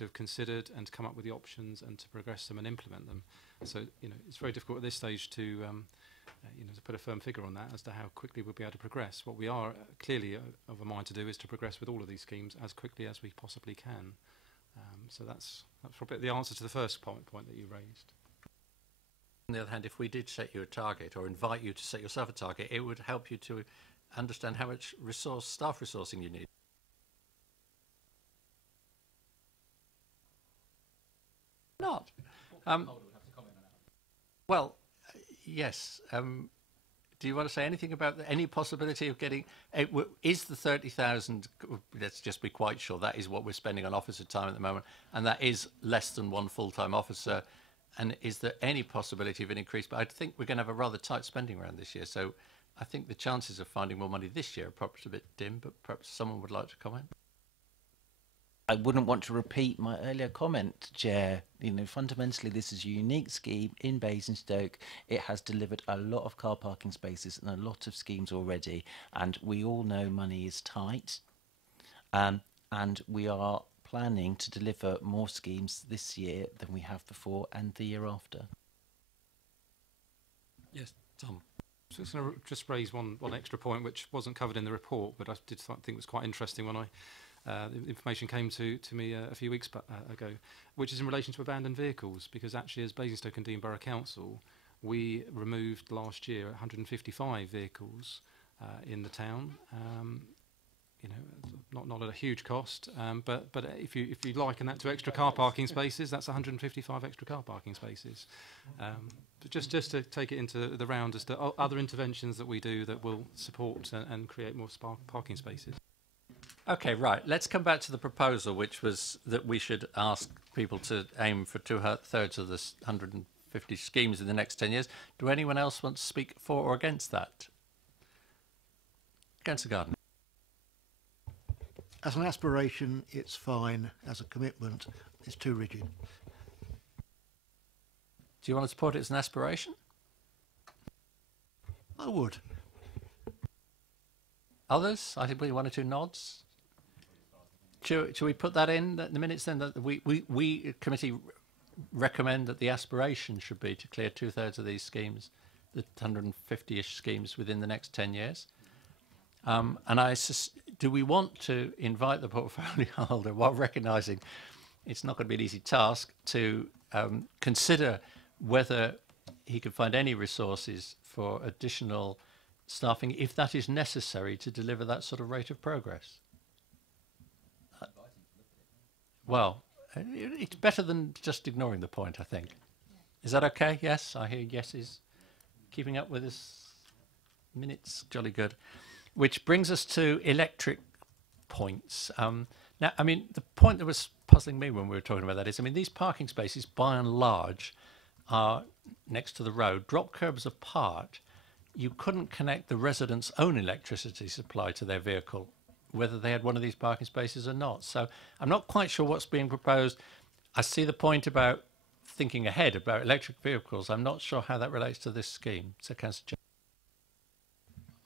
have considered and to come up with the options and to progress them and implement them. So, it's very difficult at this stage to put a firm figure on that as to how quickly we'll be able to progress. What we are clearly of a mind to do is to progress with all of these schemes as quickly as we possibly can. So that's probably the answer to the first point that you raised. On the other hand, if we did set you a target or invite you to set yourself a target, it would help you to understand how much staff resourcing you need. Not. Well, Yes. Do you want to say anything about any possibility of getting? Is the 30,000? Let's just be quite sure that is what we're spending on officer time at the moment, and that is less than one full-time officer. And is there any possibility of an increase? But I think we're going to have a rather tight spending round this year, so I think the chances of finding more money this year are perhaps a bit dim. But perhaps someone would like to comment. I wouldn't want to repeat my earlier comment, Chair. You know, fundamentally, this is a unique scheme in Basingstoke. It has delivered a lot of car parking spaces and a lot of schemes already. And we all know money is tight. And we are planning to deliver more schemes this year than we have before and the year after. Yes, Tom. So it's going to just raise one extra point, which wasn't covered in the report, but I did think was quite interesting when the information came to me a few weeks ago, which is in relation to abandoned vehicles, because actually as Basingstoke and Dean Borough Council, we removed last year 155 vehicles in the town. You know, not at a huge cost, but if you liken that to extra car parking spaces, that's 155 extra car parking spaces. But just to take it into the round as to other interventions that we do that will support and create more parking spaces. Okay, right. Let's come back to the proposal, which was that we should ask people to aim for 2/3 of the 150 schemes in the next 10 years. Do anyone else want to speak for or against that? Against the garden. As an aspiration, it's fine. As a commitment, it's too rigid. Do you want to support it as an aspiration? I would. Others? I think we one or two nods. Should we put that in the minutes then? That we committee recommend that the aspiration should be to clear 2/3 of these schemes, the 150-ish schemes within the next 10 years. And do we want to invite the portfolio holder, while recognising it's not going to be an easy task, to consider whether he could find any resources for additional staffing if that is necessary to deliver that sort of rate of progress? Well, it's better than just ignoring the point, I think. Is that okay? Yes, I hear yeses. Keeping up with us. Minutes, jolly good. Which brings us to electric points. Now, I mean, the point that was puzzling me when we were talking about that is, I mean, these parking spaces, by and large, are next to the road. Drop curbs apart, you couldn't connect the residents' own electricity supply to their vehicle, whether they had one of these parking spaces or not. So I'm not quite sure what's being proposed. I see the point about thinking ahead about electric vehicles. I'm not sure how that relates to this scheme. So, Councillor Jones.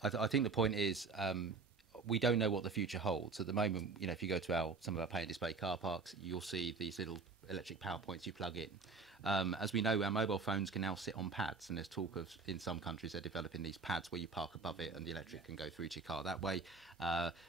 I think the point is we don't know what the future holds. At the moment, you know, if you go to some of our pay and display car parks, you'll see these little electric power points you plug in. As we know, our mobile phones can now sit on pads, and there's talk of, in some countries, they're developing these pads where you park above it and the electric can go through to your car that way.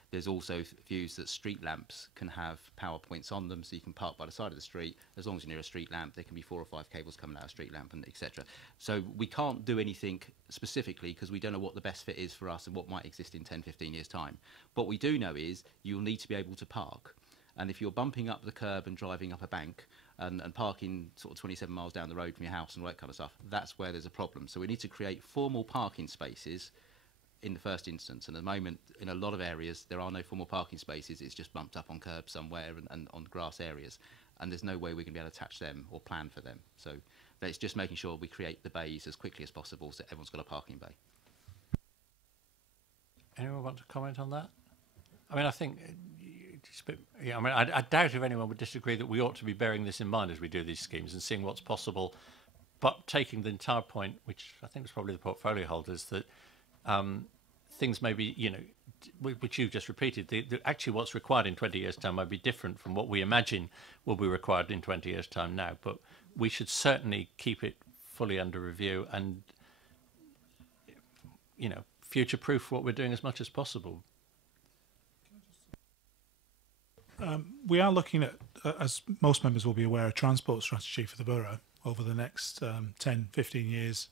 There's also views that street lamps can have power points on them, so you can park by the side of the street. As long as you're near a street lamp, there can be 4 or 5 cables coming out of a street lamp, and etc. So we can't do anything specifically because we don't know what the best fit is for us and what might exist in 10, 15 years' time. What we do know is you'll need to be able to park. And if you're bumping up the curb and driving up a bank and parking sort of 27 miles down the road from your house and all that kind of stuff, that's where there's a problem. So we need to create formal parking spaces in the first instance. And at the moment, in a lot of areas, there are no formal parking spaces. It's just bumped up on curbs somewhere and on grass areas. And there's no way we're going to be able to attach them or plan for them. So it's just making sure we create the bays as quickly as possible so everyone's got a parking bay. Anyone want to comment on that? I mean, I think... Yeah, I mean, I doubt if anyone would disagree that we ought to be bearing this in mind as we do these schemes and seeing what's possible, but taking the entire point, which I think was probably the portfolio holders, that things may be, you know, which you've just repeated, actually what's required in 20 years' time might be different from what we imagine will be required in 20 years' time now, but we should certainly keep it fully under review and, you know, future-proof what we're doing as much as possible. We are looking at, as most members will be aware, a transport strategy for the borough over the next 10, 15 years,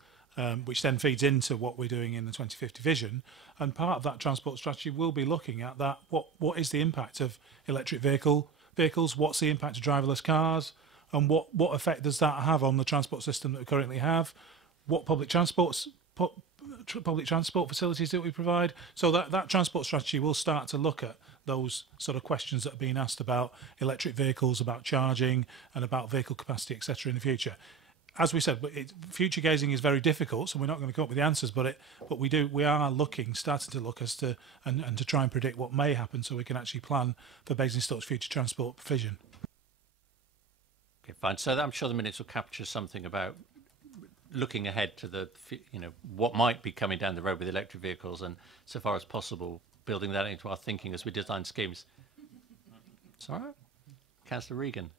which then feeds into what we're doing in the 2050 vision. And part of that transport strategy will be looking at that. What is the impact of electric vehicles? What's the impact of driverless cars? And what effect does that have on the transport system that we currently have? what public transport facilities that we provide. So that transport strategy will start to look at those sort of questions that are being asked about electric vehicles, about charging, and about vehicle capacity, etc. in the future. As we said, future gazing is very difficult, so we're not going to come up with the answers. But we are starting to look as to and to try and predict what may happen, so we can actually plan for Basingstoke's future transport provision. Okay, fine. So I'm sure the minutes will capture something about looking ahead to what might be coming down the road with electric vehicles, and so far as possible, building that into our thinking as we design schemes. It's all right. Councillor Regan.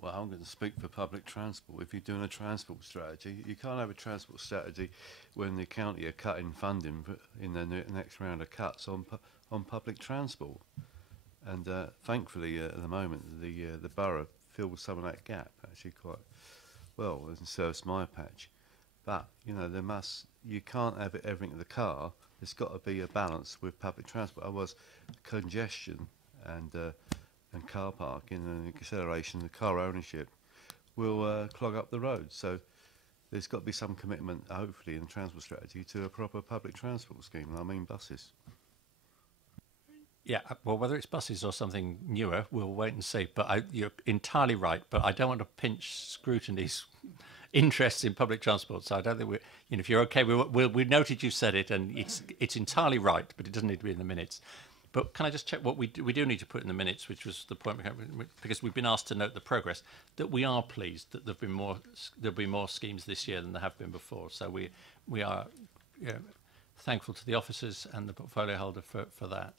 Well, I'm going to speak for public transport. If you're doing a transport strategy, you can't have a transport strategy when the county are cutting funding in the next round of cuts on public transport. And thankfully, at the moment, the borough fills some of that gap actually quite well and serves my patch. But you can't have everything in the car. There's got to be a balance with public transport. Otherwise, congestion and car parking and acceleration of car ownership will clog up the road. So there's got to be some commitment, hopefully, in the transport strategy to a proper public transport scheme. I mean buses. Yeah, well, whether it's buses or something newer, we'll wait and see. But you're entirely right. But I don't want to pinch scrutiny's interest in public transport. So I don't think if you're okay, we noted you said it, and it's entirely right, but it doesn't need to be in the minutes. But can I just check what we do need to put in the minutes, which was the point because we've been asked to note the progress, that we are pleased that there'll be more schemes this year than there have been before. So we are thankful to the officers and the portfolio holder for that.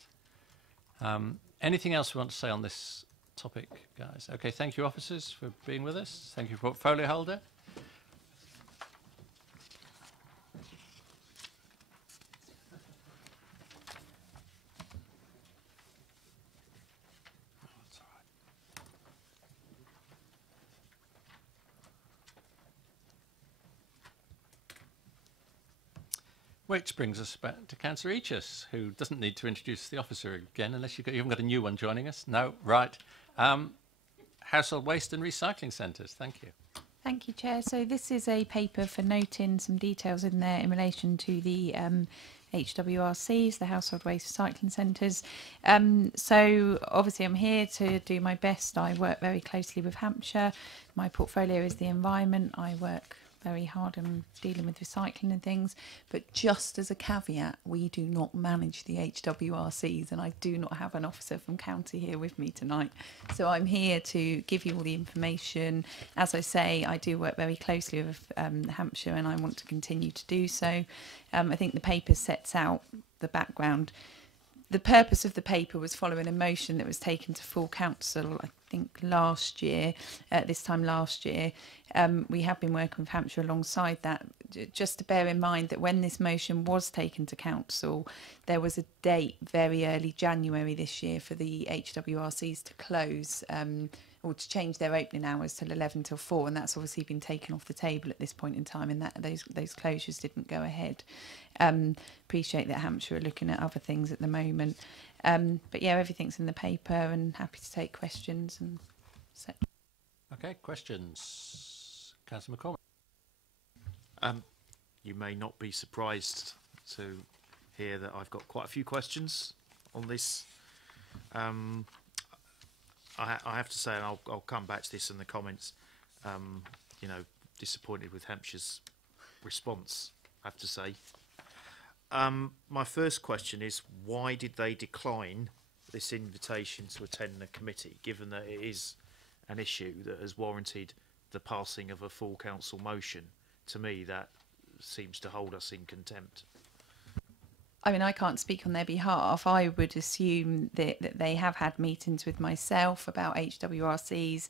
Anything else we want to say on this topic, guys? Okay, thank you, officers, for being with us. Thank you, portfolio holder. Which brings us back to Councillor Eachus, who doesn't need to introduce the officer again, unless you haven't got a new one joining us. No, right. Household waste and recycling centres. Thank you. Thank you, Chair. So this is a paper for noting some details in there in relation to the HWRCs, the household waste recycling centres. So obviously I'm here to do my best. I work very closely with Hampshire. My portfolio is the environment. I work very hard on dealing with recycling and things, but just as a caveat, we do not manage the HWRCs, and I do not have an officer from county here with me tonight, so I'm here to give you all the information. As I say, I do work very closely with Hampshire, and I want to continue to do so. I think the paper sets out the background. The purpose of the paper was following a motion that was taken to full council, I think last year, this time last year. We have been working with Hampshire alongside that. Just to bear in mind that when this motion was taken to council, there was a date very early January this year for the HWRCs to close, or to change their opening hours till 11 till 4, and that's obviously been taken off the table at this point in time, and that those closures didn't go ahead. Appreciate that Hampshire are looking at other things at the moment, but yeah, everything's in the paper, and happy to take questions. And so. Okay, questions, Councillor McCormick. You may not be surprised to hear that I've got quite a few questions on this. I have to say, and I'll come back to this in the comments, disappointed with Hampshire's response, I have to say. My first question is, why did they decline this invitation to attend the committee, given that it is an issue that has warranted the passing of a full council motion? To me, that seems to hold us in contempt. I mean, I can't speak on their behalf. I would assume that they have had meetings with myself about HWRCs,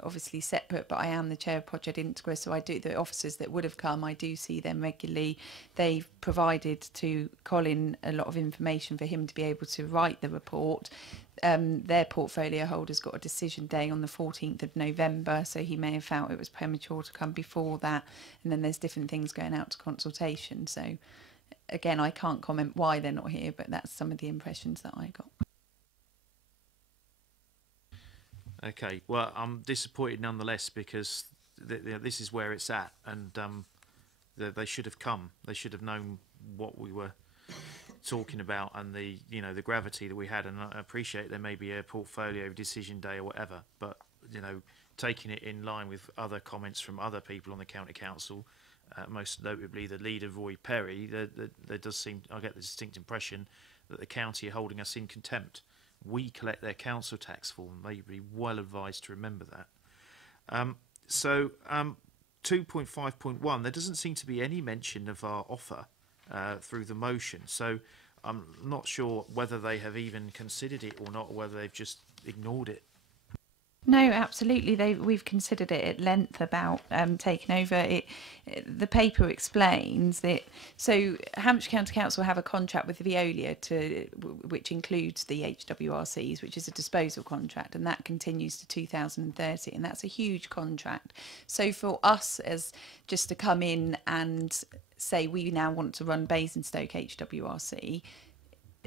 obviously separate, but I am the chair of Project Integra, so I do, the officers that would have come, I do see them regularly. They've provided to Colin a lot of information for him to be able to write the report. Their portfolio holder's got a decision day on the 14th of November, so he may have felt it was premature to come before that, and then there's different things going out to consultation. So again, I can't comment why they're not here, but that's some of the impressions that I got. Okay, well, I'm disappointed nonetheless, because this is where it's at, and they should have come. They should have known what we were talking about and the gravity that we had. And I appreciate there may be a portfolio decision day or whatever, but taking it in line with other comments from other people on the county council, most notably the leader Roy Perry, there does seem, I get the distinct impression that the county are holding us in contempt. We collect their council tax for them. They'd be well advised to remember that. 2.5.1, there doesn't seem to be any mention of our offer through the motion. So I'm not sure whether they have even considered it or not, or whether they've just ignored it. No, absolutely. We've considered it at length about taking over it. The paper explains that. So Hampshire County Council have a contract with Veolia which includes the HWRCs, which is a disposal contract, and that continues to 2030, and that's a huge contract. So for us as just to come in and say we now want to run Basingstoke HWRC,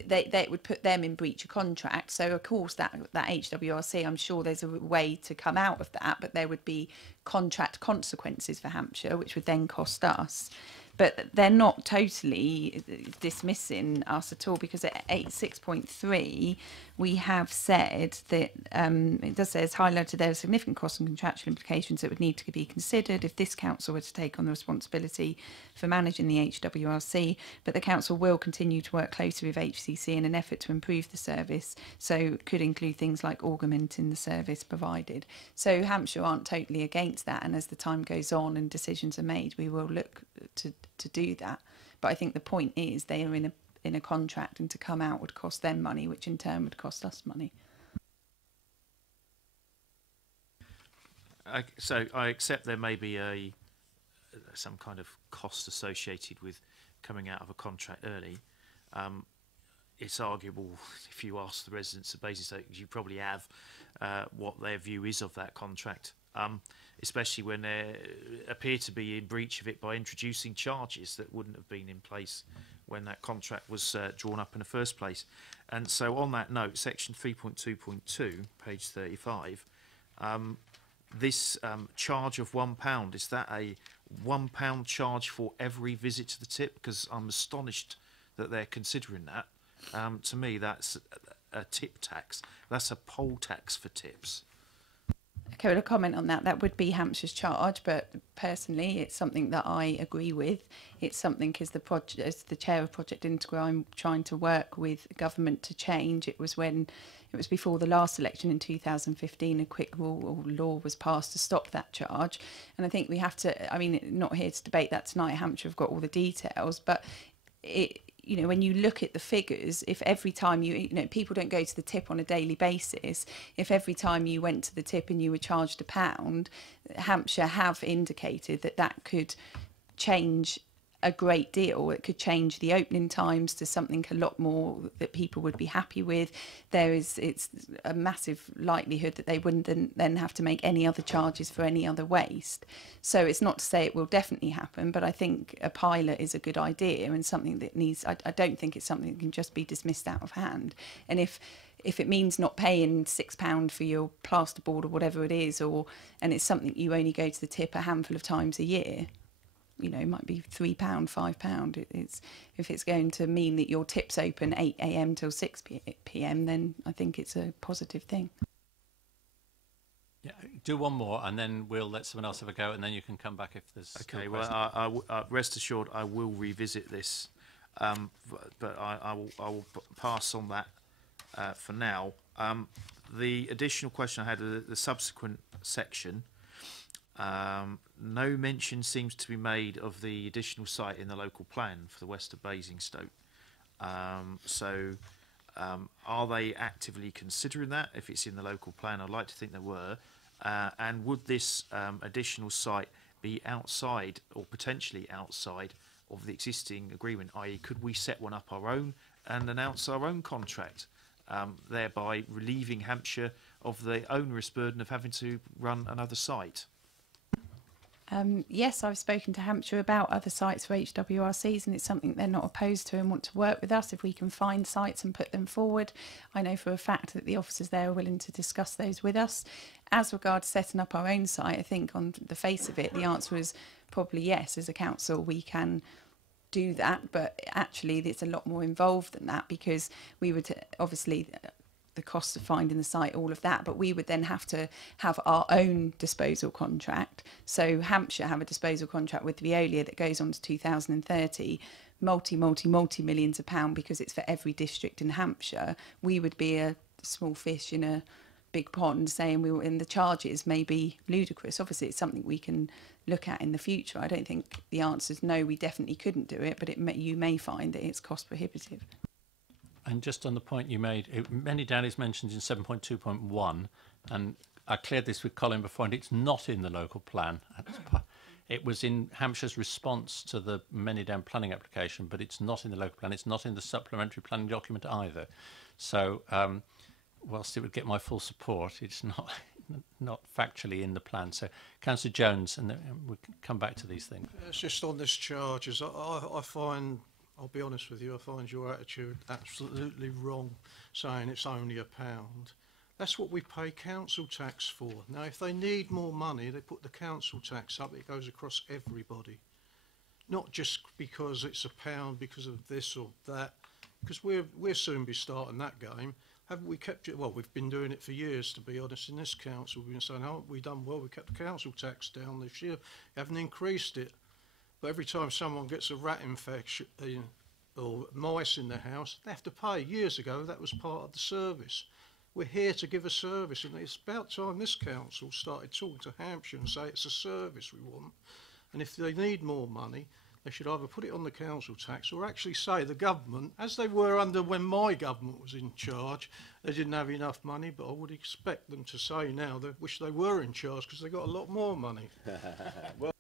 they would put them in breach of contract. So of course that HWRC, I'm sure there's a way to come out of that, but there would be contract consequences for Hampshire, which would then cost us. But they're not totally dismissing us at all, because at 6.3 we have said that it does say, as highlighted, there are significant costs and contractual implications that would need to be considered if this council were to take on the responsibility for managing the HWRC, but the council will continue to work closely with HCC in an effort to improve the service, so could include things like augmenting the service provided. So Hampshire aren't totally against that, and as the time goes on and decisions are made, we will look to do that. But I think the point is they are in a contract, and to come out would cost them money, which in turn would cost us money. So I accept there may be some kind of cost associated with coming out of a contract early. It's arguable, if you ask the residents of Basingstoke, you probably have, what their view is of that contract, especially when they appear to be in breach of it by introducing charges that wouldn't have been in place when that contract was drawn up in the first place. And so on that note, section 3.2.2, page 35, this charge of £1, is that a £1 charge for every visit to the tip? Because I'm astonished that they're considering that. To me, that's a tip tax. That's a poll tax for tips. Okay, well, a comment on that. That would be Hampshire's charge, but personally, it's something that I agree with. It's something, as the chair of Project Integral, I'm trying to work with government to change. It was before the last election in 2015, a quick rule or law was passed to stop that charge. And I think we have to, I mean, not here to debate that tonight. Hampshire have got all the details, but when you look at the figures, if every time people don't go to the tip on a daily basis, if every time you went to the tip and you were charged £1, Hampshire have indicated that could change a great deal. It could change the opening times to something a lot more that people would be happy with. It's a massive likelihood that they wouldn't then have to make any other charges for any other waste. So it's not to say it will definitely happen, but I think a pilot is a good idea and something that needs, I don't think it's something that can just be dismissed out of hand. And if it means not paying £6 for your plasterboard or whatever it is, and it's something you only go to the tip a handful of times a year, it might be £3, £5. If it's going to mean that your tip's open 8 a.m. till 6 p.m, then I think it's a positive thing. Yeah, do one more, and then we'll let someone else have a go, and then you can come back if there's. Okay. Well, I rest assured, I will revisit this, but I will pass on that for now. The additional question I had, the subsequent section. No mention seems to be made of the additional site in the local plan for the west of Basingstoke. Are they actively considering that? If it's in the local plan, I'd like to think they were. And would this additional site be outside or potentially outside of the existing agreement, i.e. could we set one up our own and announce our own contract, thereby relieving Hampshire of the onerous burden of having to run another site? Yes, I've spoken to Hampshire about other sites for HWRCs, and it's something they're not opposed to and want to work with us if we can find sites and put them forward. I know for a fact that the officers there are willing to discuss those with us. As regards setting up our own site, I think on the face of it, the answer is probably yes. As a council, we can do that, but actually it's a lot more involved than that, because we would obviously the cost of finding the site, all of that, but we would then have to have our own disposal contract. So Hampshire have a disposal contract with Veolia that goes on to 2030, multi millions of pounds, because it's for every district in Hampshire. We would be a small fish in a big pond, saying we were in the charges may be ludicrous. Obviously it's something we can look at in the future. I don't think the answer is no, we definitely couldn't do it, but you may find that it's cost prohibitive. And just on the point you made, many down is mentioned in 7.2.1, and I cleared this with Colin before, and it's not in the local plan. It was in Hampshire's response to the Manydown planning application, but it's not in the local plan. It's not in the supplementary planning document either. So whilst it would get my full support, it's not factually in the plan. So Councillor Jones, and then we'll come back to these things. It's just on this charges. I find, I'll be honest with you, I find your attitude absolutely wrong, saying it's only £1. That's what we pay council tax for. Now, if they need more money, they put the council tax up. It goes across everybody, not just because it's £1 because of this or that. Because we'll soon be starting that game. Haven't we kept it? Well, we've been doing it for years, to be honest. In this council, we've been saying, haven't we done well? We kept the council tax down this year. Haven't increased it. But every time someone gets a rat infection or mice in their house, they have to pay. Years ago, that was part of the service. We're here to give a service, and it's about time this council started talking to Hampshire and say it's a service we want. And if they need more money, they should either put it on the council tax or actually say the government, as they were under when my government was in charge, they didn't have enough money, but I would expect them to say now they wish they were in charge because they got a lot more money. Well,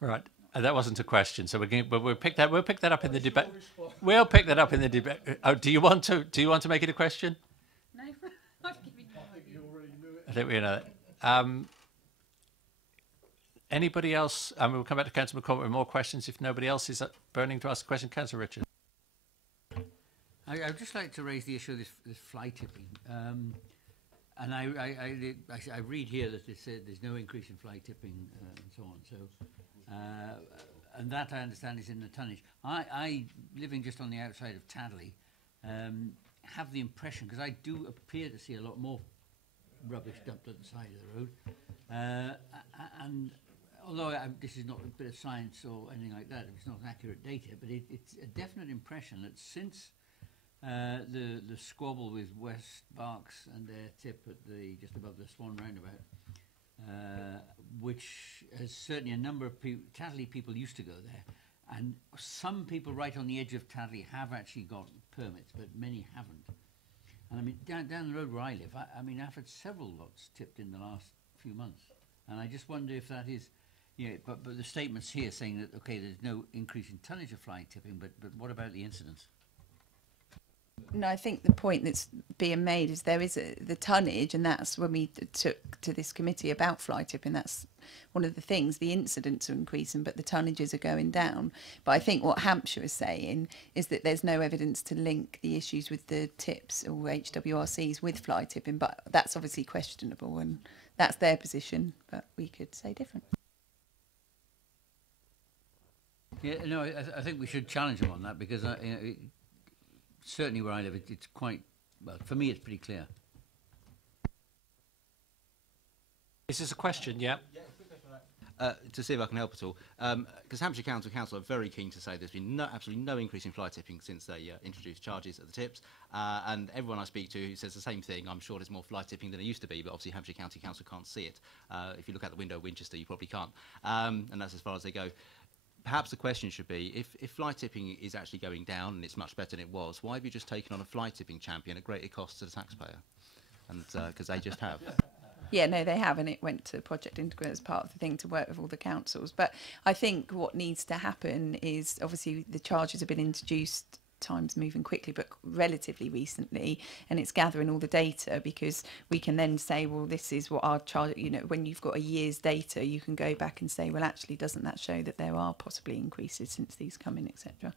right. That wasn't a question, so we'll pick that up in the debate. We'll pick that up in the debate. Oh, do you want to make it a question? No, I've given you. I think you already knew it. I think we know that. Anybody else? We'll come back to Councillor McCormick with more questions if nobody else is burning to ask a question. Councillor Richard. I'd just like to raise the issue of this fly tipping. And I read here that it said there's no increase in fly tipping and so on. So, and that I understand is in the tonnage. I living just on the outside of Tadley, have the impression, because I do appear to see a lot more rubbish dumped at the side of the road, and although this is not a bit of science or anything like that, it's not accurate data, but it's a definite impression that since the squabble with West Berks and their tip at just above the Swan roundabout, which has certainly a number of Tadley people used to go there, and some people right on the edge of Tadley have actually got permits, but many haven't. And I mean, down the road where I live, I've had several lots tipped in the last few months, and I just wonder if that is, but the statements here saying that okay, there's no increase in tonnage of fly tipping, but what about the incidents? No, I think the point that's being made is there is the tonnage, and that's when we took to this committee about fly tipping. That's one of the things. The incidents are increasing, but the tonnages are going down. But I think what Hampshire is saying is that there's no evidence to link the issues with the tips or HWRCs with fly tipping. But that's obviously questionable, and that's their position. But we could say different. Yeah, no, I think we should challenge them on that, because certainly where I live, it's quite, well, for me it's pretty clear. Is this a question? Yeah. To see if I can help at all, because Hampshire Council are very keen to say there's been absolutely no increase in fly tipping since they introduced charges at the tips, and everyone I speak to says the same thing. I'm sure there's more fly tipping than there used to be, but obviously Hampshire County Council can't see it. If you look out the window of Winchester, you probably can't, and that's as far as they go. Perhaps the question should be, if fly tipping is actually going down and it's much better than it was, why have you just taken on a fly tipping champion at greater cost to the taxpayer? And because they just have. Yeah, no, they have, and it went to Project Integrate as part of the thing to work with all the councils. But I think what needs to happen is, obviously, the charges have been introduced time's moving quickly, but relatively recently, and it's gathering all the data, because we can then say, well, this is what our charge, you know, when you've got a year's data, you can go back and say, well, actually, doesn't that show that there are possibly increases since these come in, etc.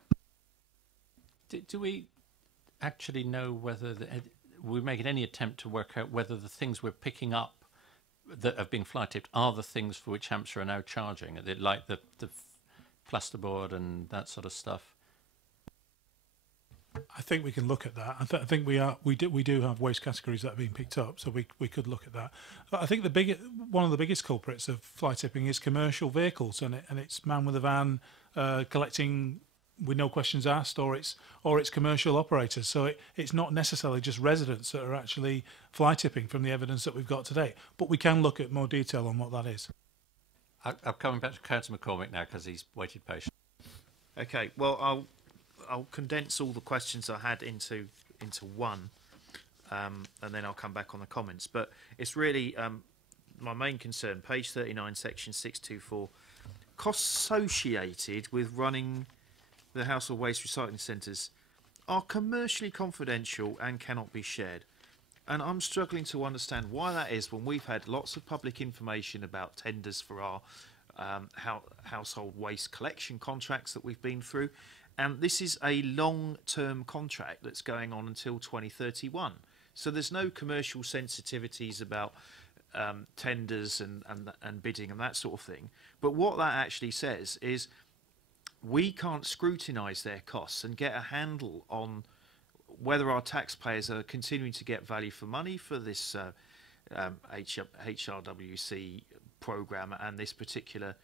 Do we actually know whether we're making any attempt to work out whether the things we're picking up that have been fly tipped are the things for which Hampshire are now charging? Are they like the plasterboard and that sort of stuff? I think we can look at that. I think we do have waste categories that are being picked up, so we could look at that. But I think one of the biggest culprits of fly tipping is commercial vehicles, and it's man with a van collecting with no questions asked, or it's commercial operators. So it's not necessarily just residents that are actually fly tipping from the evidence that we've got today. But we can look at more detail on what that is. I'm coming back to Councillor McCormick now because he's waited patiently. Okay, well, I'll condense all the questions I had into one, and then I'll come back on the comments. But it's really my main concern, page 39, section 624, costs associated with running the household waste recycling centres are commercially confidential and cannot be shared. And I'm struggling to understand why that is, when we've had lots of public information about tenders for our household waste collection contracts that we've been through. And this is a long-term contract that's going on until 2031. So there's no commercial sensitivities about tenders and bidding and that sort of thing. But what that actually says is we can't scrutinise their costs and get a handle on whether our taxpayers are continuing to get value for money for this HRWC programme and this particular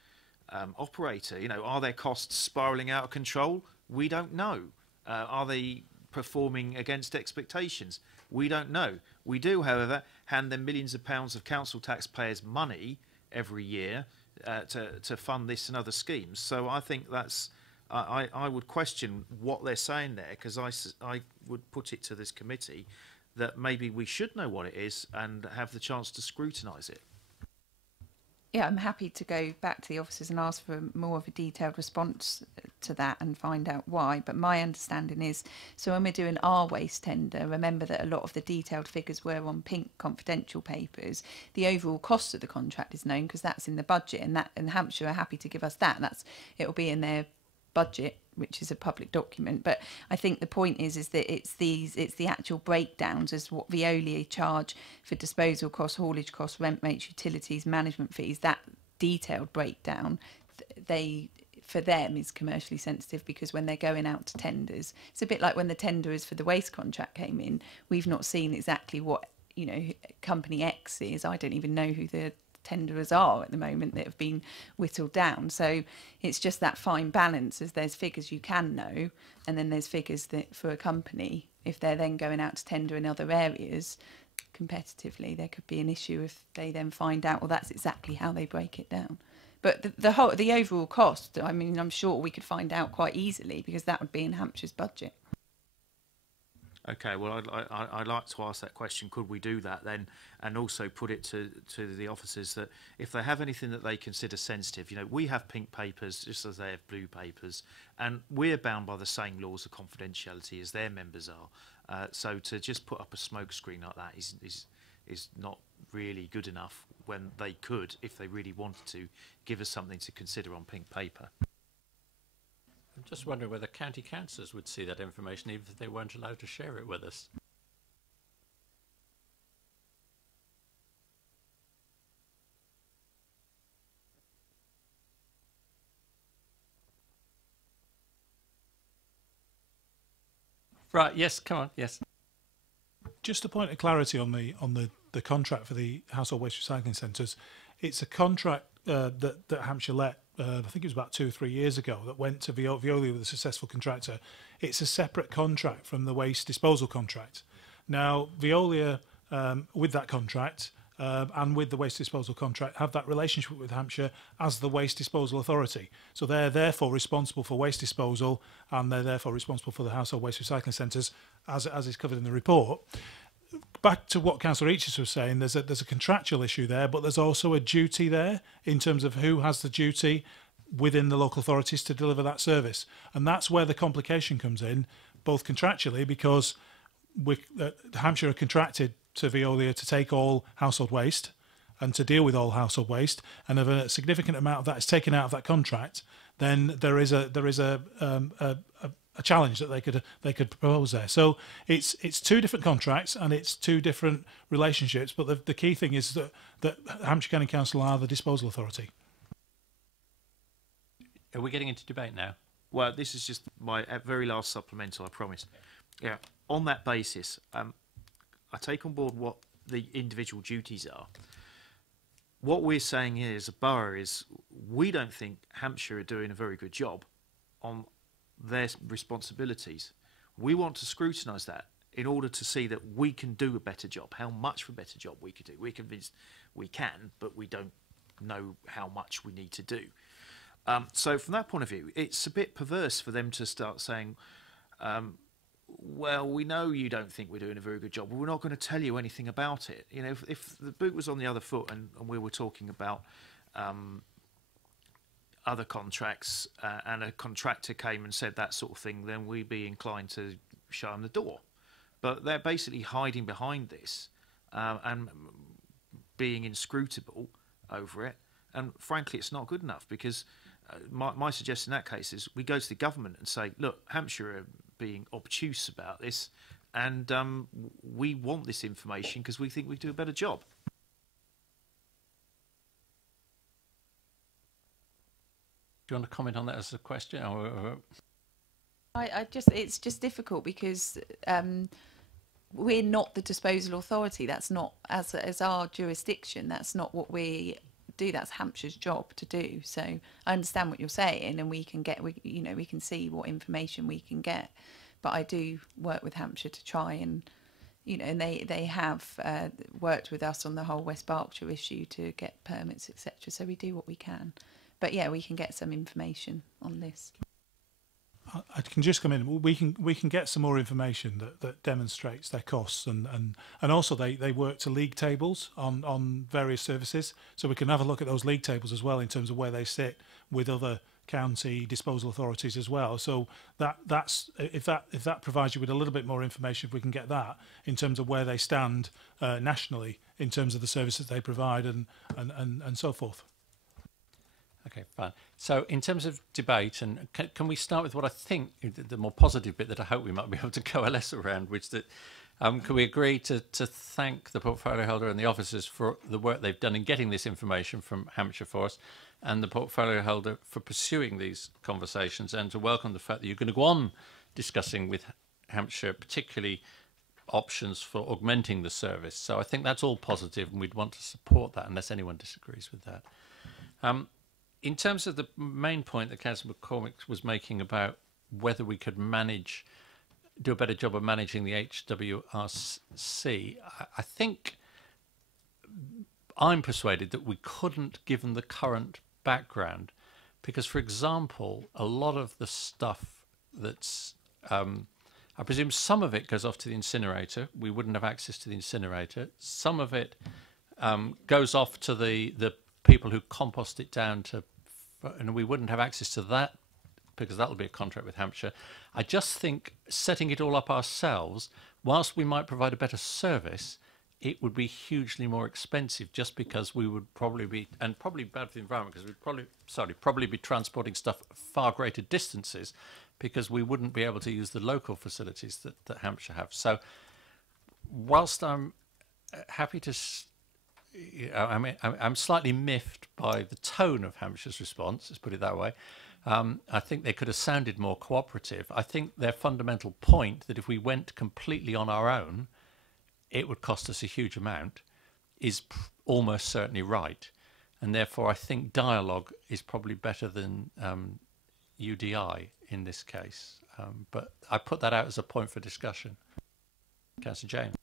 operator. You know, are their costs spiralling out of control? We don't know. Are they performing against expectations? We don't know. We do, however, hand them millions of pounds of council taxpayers' money every year to fund this and other schemes. So I think that's, I would question what they're saying there, because I would put it to this committee that maybe we should know what it is and have the chance to scrutinise it. Yeah, I'm happy to go back to the officers and ask for more of a detailed response to that and find out why. But my understanding is, so when we're doing our waste tender, remember that a lot of the detailed figures were on pink confidential papers. The overall cost of the contract is known because that's in the budget, and Hampshire are happy to give us that. It'll be in their budget, which is a public document. But I think the point is that it's the actual breakdowns as what Veolia charge for disposal costs, haulage costs, rent rates, utilities, management fees. That detailed breakdown, for them is commercially sensitive, because when they're going out to tenders, it's a bit like when the tenders for the waste contract came in. We've not seen exactly what, you know, company X is. I don't even know who the tenderers are at the moment that have been whittled down. So it's just that fine balance, as there's figures you can know, and then there's figures that for a company, if they're then going out to tender in other areas competitively, there could be an issue if they then find out, well, that's exactly how they break it down. But the overall cost, I mean, I'm sure we could find out quite easily, because that would be in Hampshire's budget. Okay, well, I'd like to ask that question. Could we do that then, and also put it to the officers that if they have anything that they consider sensitive, you know, we have pink papers just as they have blue papers, and we're bound by the same laws of confidentiality as their members are. So to just put up a smoke screen like that is not really good enough, when they could, if they really wanted to, give us something to consider on pink paper. I'm just wondering whether county councillors would see that information even if they weren't allowed to share it with us. Right, yes, come on, yes. Just a point of clarity on the contract for the household waste recycling centres. It's a contract that Hampshire let, I think it was about 2 or 3 years ago, that went to Veolia with a successful contractor. It's a separate contract from the waste disposal contract. Now, Veolia, with that contract and with the waste disposal contract, have that relationship with Hampshire as the waste disposal authority. So they're therefore responsible for waste disposal, and they're therefore responsible for the household waste recycling centres, as is covered in the report. Back to what Councillor Eaches was saying, there's a contractual issue there, but there's also a duty there in terms of who has the duty within the local authorities to deliver that service. And that's where the complication comes in, both contractually because Hampshire are contracted to Veolia to take all household waste and to deal with all household waste, and if a significant amount of that is taken out of that contract, then there is a challenge that they could propose there. So it's two different contracts and it's two different relationships. But the key thing is that Hampshire County Council are the disposal authority. Are we getting into debate now? Well, this is just my very last supplemental, I promise. Yeah. On that basis, I take on board what the individual duties are. What we're saying here as a borough is we don't think Hampshire are doing a very good job on their responsibilities. We want to scrutinise that in order to see that we can do a better job. How much of a better job we could do. We're convinced we can, but we don't know how much we need to do. So from that point of view, it's a bit perverse for them to start saying, well, we know you don't think we're doing a very good job, but we're not going to tell you anything about it. You know, if the boot was on the other foot and we were talking about other contracts and a contractor came and said that sort of thing, then we'd be inclined to show them the door. But they're basically hiding behind this and being inscrutable over it. And frankly, it's not good enough because my suggestion in that case is we go to the government and say, look, Hampshire are being obtuse about this and we want this information because we think we do a better job. Do you want to comment on that as a question? It's just difficult because we're not the disposal authority. That's not as our jurisdiction. That's not what we do. That's Hampshire's job to do. So I understand what you're saying, and we can see what information we can get. But I do work with Hampshire to try and, and they have worked with us on the whole West Berkshire issue to get permits, etc. So we do what we can. But yeah, we can get some information on this. I can just come in. We can get some more information that demonstrates their costs and also they work to league tables on various services, so we can have a look at those league tables as well in terms of where they sit with other county disposal authorities as well. So that's if that provides you with a little bit more information, if we can get that in terms of where they stand nationally in terms of the services they provide and so forth. Okay, fine. So in terms of debate, and can we start with what I think the more positive bit that I hope we might be able to coalesce around, which that can we agree to thank the portfolio holder and the officers for the work they've done in getting this information from Hampshire for us, and the portfolio holder for pursuing these conversations, and to welcome the fact that you're going to go on discussing with Hampshire, particularly options for augmenting the service. So I think that's all positive, and we'd want to support that unless anyone disagrees with that. In terms of the main point that Councillor McCormick was making about whether we could do a better job of managing the HWRC, I think I'm persuaded that we couldn't, given the current background, because, for example, a lot of the stuff that's, I presume some of it goes off to the incinerator. We wouldn't have access to the incinerator. Some of it goes off to the people who compost it down to, and we wouldn't have access to that because that'll be a contract with Hampshire. I just think setting it all up ourselves, whilst we might provide a better service, it would be hugely more expensive just because we would probably be, and probably bad for the environment because we'd probably be transporting stuff far greater distances because we wouldn't be able to use the local facilities that Hampshire have. So whilst I'm happy to, I'm slightly miffed by the tone of Hampshire's response, let's put it that way. I think they could have sounded more cooperative. I think their fundamental point that if we went completely on our own, it would cost us a huge amount, is almost certainly right. And therefore, I think dialogue is probably better than UDI in this case. But I put that out as a point for discussion. Councillor James.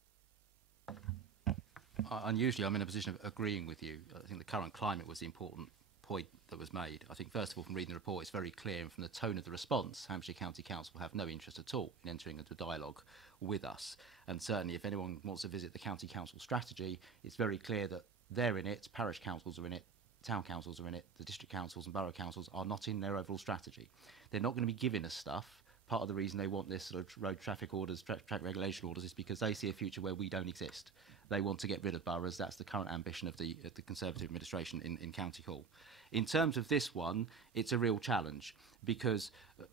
Unusually, I'm in a position of agreeing with you. I think the current climate was the important point that was made. I think, first of all, from reading the report, it's very clear, and from the tone of the response, Hampshire County Council have no interest at all in entering into dialogue with us. And certainly, if anyone wants to visit the County Council strategy, it's very clear that they're in it, parish councils are in it, town councils are in it, the district councils and borough councils are not in their overall strategy. They're not going to be giving us stuff part of the reason they want this sort of road traffic orders, traffic regulation orders, is because they see a future where we don't exist. They want to get rid of boroughs. That's the current ambition of the Conservative administration in County Hall. In terms of this one, it's a real challenge because,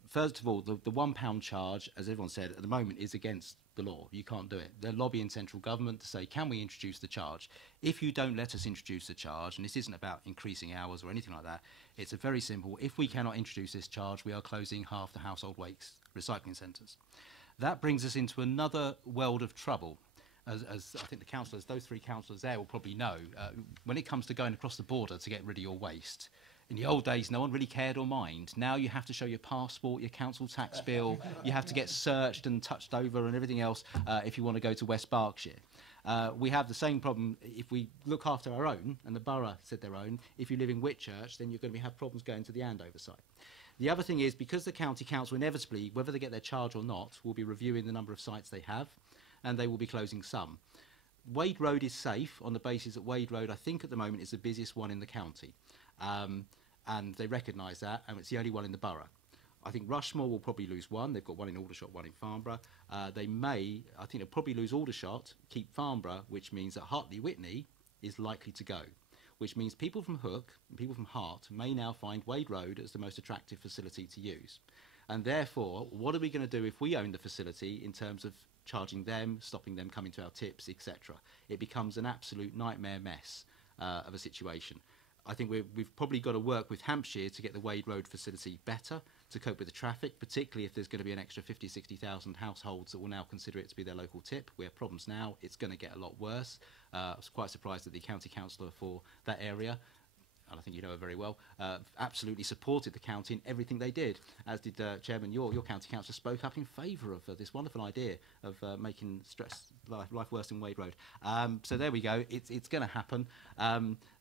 first of all, the £1 charge, as everyone said, at the moment is against the law. You can't do it. They're lobbying central government to say, can we introduce the charge? If you don't let us introduce the charge, and this isn't about increasing hours or anything like that, it's a very simple, if we cannot introduce this charge, we are closing half the household waste recycling centres. That brings us into another world of trouble. As I think the councillors, those three councillors there will probably know, when it comes to going across the border to get rid of your waste, in the old days, no one really cared or mind. Now you have to show your passport, your council tax bill, you have to get searched and touched over and everything else if you want to go to West Berkshire. We have the same problem if we look after our own, and the borough said their own. If you live in Whitchurch, then you're going to have problems going to the Andover site. The other thing is, because the county council inevitably, whether they get their charge or not, will be reviewing the number of sites they have, and they will be closing some. Wade Road is safe on the basis that Wade Road, I think at the moment, is the busiest one in the county. And they recognise that, and it's the only one in the borough. I think Rushmore will probably lose one. They've got one in Aldershot, one in Farnborough. They may, I think they'll probably lose Aldershot, keep Farnborough, which means that Hartley-Whitney is likely to go, which means people from Hook and people from Hart may now find Wade Road as the most attractive facility to use. And therefore, what are we going to do if we own the facility in terms of charging them, stopping them coming to our tips, etc.? It becomes an absolute nightmare mess of a situation. I think we've probably got to work with Hampshire to get the Wade Road facility better to cope with the traffic, particularly if there's going to be an extra 50, 60,000 households that will now consider it to be their local tip. We have problems now. It's going to get a lot worse. I was quite surprised that the county councillor for that area, and I think you know her very well, absolutely supported the county in everything they did, as did Chairman, your county councillor spoke up in favour of this wonderful idea of making life worse in Wade Road. So there we go. It's going to happen.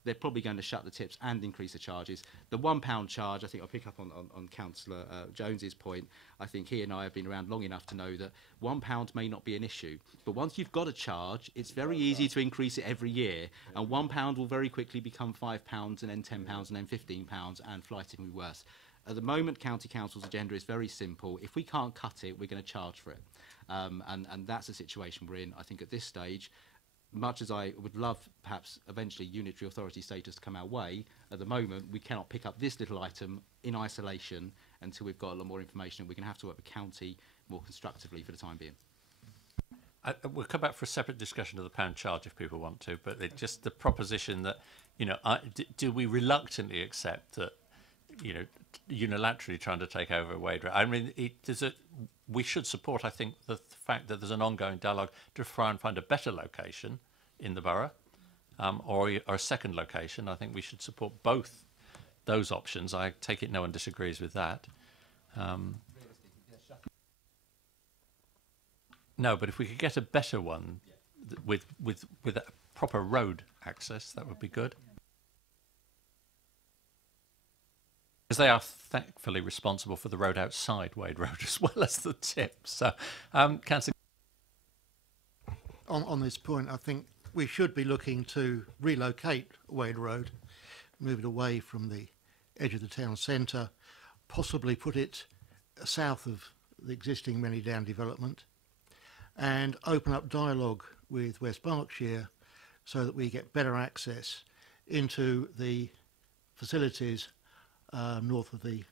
They're probably going to shut the tips and increase the charges. The £1 charge, I think I'll pick up on Councillor Jones's point. I think he and I have been around long enough to know that £1 may not be an issue. But once you've got a charge, it's very easy to increase it every year. And £1 will very quickly become £5 and then £10 and then £15 and flighting will be worse. At the moment, County Council's agenda is very simple. If we can't cut it, we're going to charge for it. And that's the situation we're in. I think at this stage, much as I would love perhaps eventually unitary authority status to come our way, at the moment we cannot pick up this little item in isolation until we've got a lot more information, and we're going to have to work with county more constructively for the time being. We'll come back for a separate discussion of the pound charge if people want to, but just the proposition that, you know, do we reluctantly accept that, you know, unilaterally trying to take over Wade Road? I mean, we should support, I think, the fact that there's an ongoing dialogue to try and find a better location in the borough, or a second location. I think we should support both those options. I take it no one disagrees with that. No, but if we could get a better one with a proper road access, that would be good. Because they are thankfully responsible for the road outside Wade Road as well as the tip. So, Councillor, on this point, I think we should be looking to relocate Wade Road, move it away from the edge of the town centre, possibly put it south of the existing Many Down development, and open up dialogue with West Berkshire so that we get better access into the facilities north of the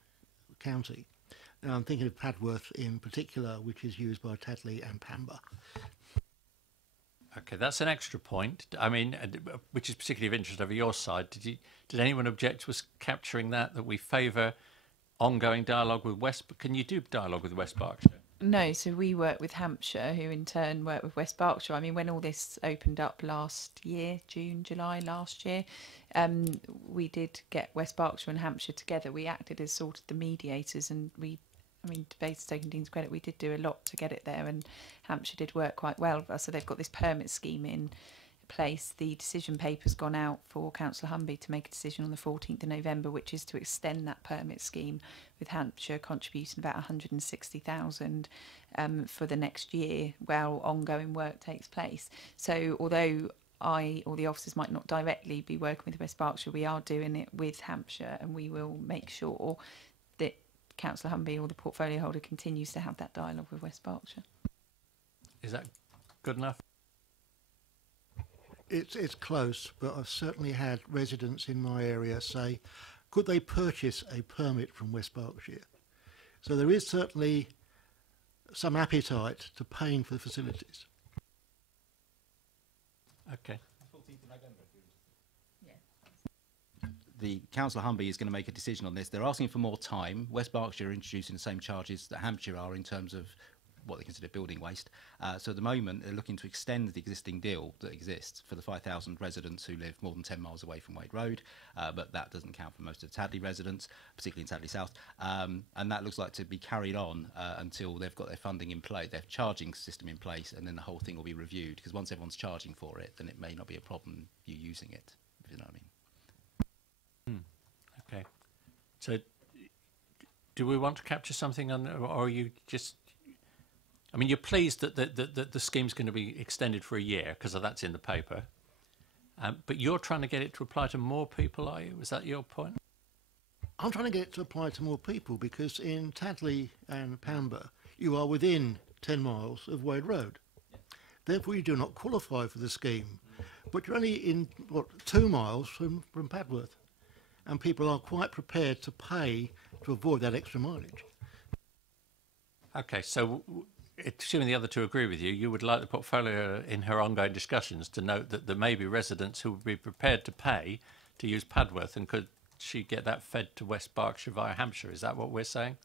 county. And I'm thinking of Padworth in particular, which is used by Tadley and Pamba. okay, that's an extra point. I mean, which is particularly of interest over your side. Did anyone object to us capturing that we favour ongoing dialogue with West? Can you do dialogue with West Berkshire? No, so we work with Hampshire, who in turn work with West Berkshire. I mean, when all this opened up last year, June, July last year, we did get West Berkshire and Hampshire together. We acted as sort of the mediators, and to Basingstoke and Dean's credit, we did do a lot to get it there, and Hampshire did work quite well. So they've got this permit scheme in place. The decision paper's gone out for Councillor Humby to make a decision on the 14th of November, which is to extend that permit scheme, with Hampshire contributing about 160,000 for the next year while ongoing work takes place. So although I or the officers might not directly be working with West Berkshire, we are doing it with Hampshire, and we will make sure that Councillor Humby or the portfolio holder continues to have that dialogue with West Berkshire. Is that good enough? It's close, but I've certainly had residents in my area say, could they purchase a permit from West Berkshire? So there is certainly some appetite to paying for the facilities. Okay. The Councillor Humby is going to make a decision on this. They're asking for more time. West Berkshire are introducing the same charges that Hampshire are in terms of what they consider building waste. So at the moment, they're looking to extend the existing deal that exists for the 5,000 residents who live more than 10 miles away from Wade Road, but that doesn't count for most of the Tadley residents, particularly in Tadley South. And that looks like to be carried on until they've got their funding in place, their charging system in place, and then the whole thing will be reviewed, because once everyone's charging for it, then it may not be a problem you using it, if you know what I mean. Okay. So do we want to capture something on, or are you just... I mean, you're pleased that the scheme's going to be extended for a year because that's in the paper, but you're trying to get it to apply to more people, are you? Was that your point? I'm trying to get it to apply to more people because in Tadley and Pamber, you are within 10 miles of Wade Road. Therefore, you do not qualify for the scheme. But you're only in, 2 miles from Padworth. And people are quite prepared to pay to avoid that extra mileage. Okay, so assuming the other two agree with you, you would like the portfolio in her ongoing discussions to note that there may be residents who would be prepared to pay to use Padworth, and could she get that fed to West Berkshire via Hampshire? Is that what we're saying?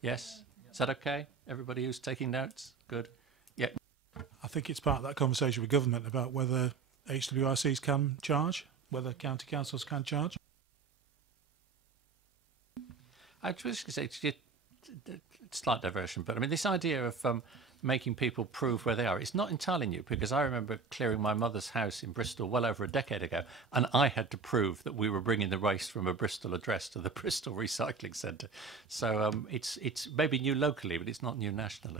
Yes? Is that okay? Everybody who's taking notes? Good. Yeah. I think it's part of that conversation with government about whether HWRCs can charge, whether county councils can charge. I was just going to say, slight diversion, but I mean, this idea of making people prove where they are, it's not entirely new, because I remember clearing my mother's house in Bristol well over a decade ago, and I had to prove that we were bringing the waste from a Bristol address to the Bristol Recycling Centre. So it's maybe new locally, but it's not new nationally.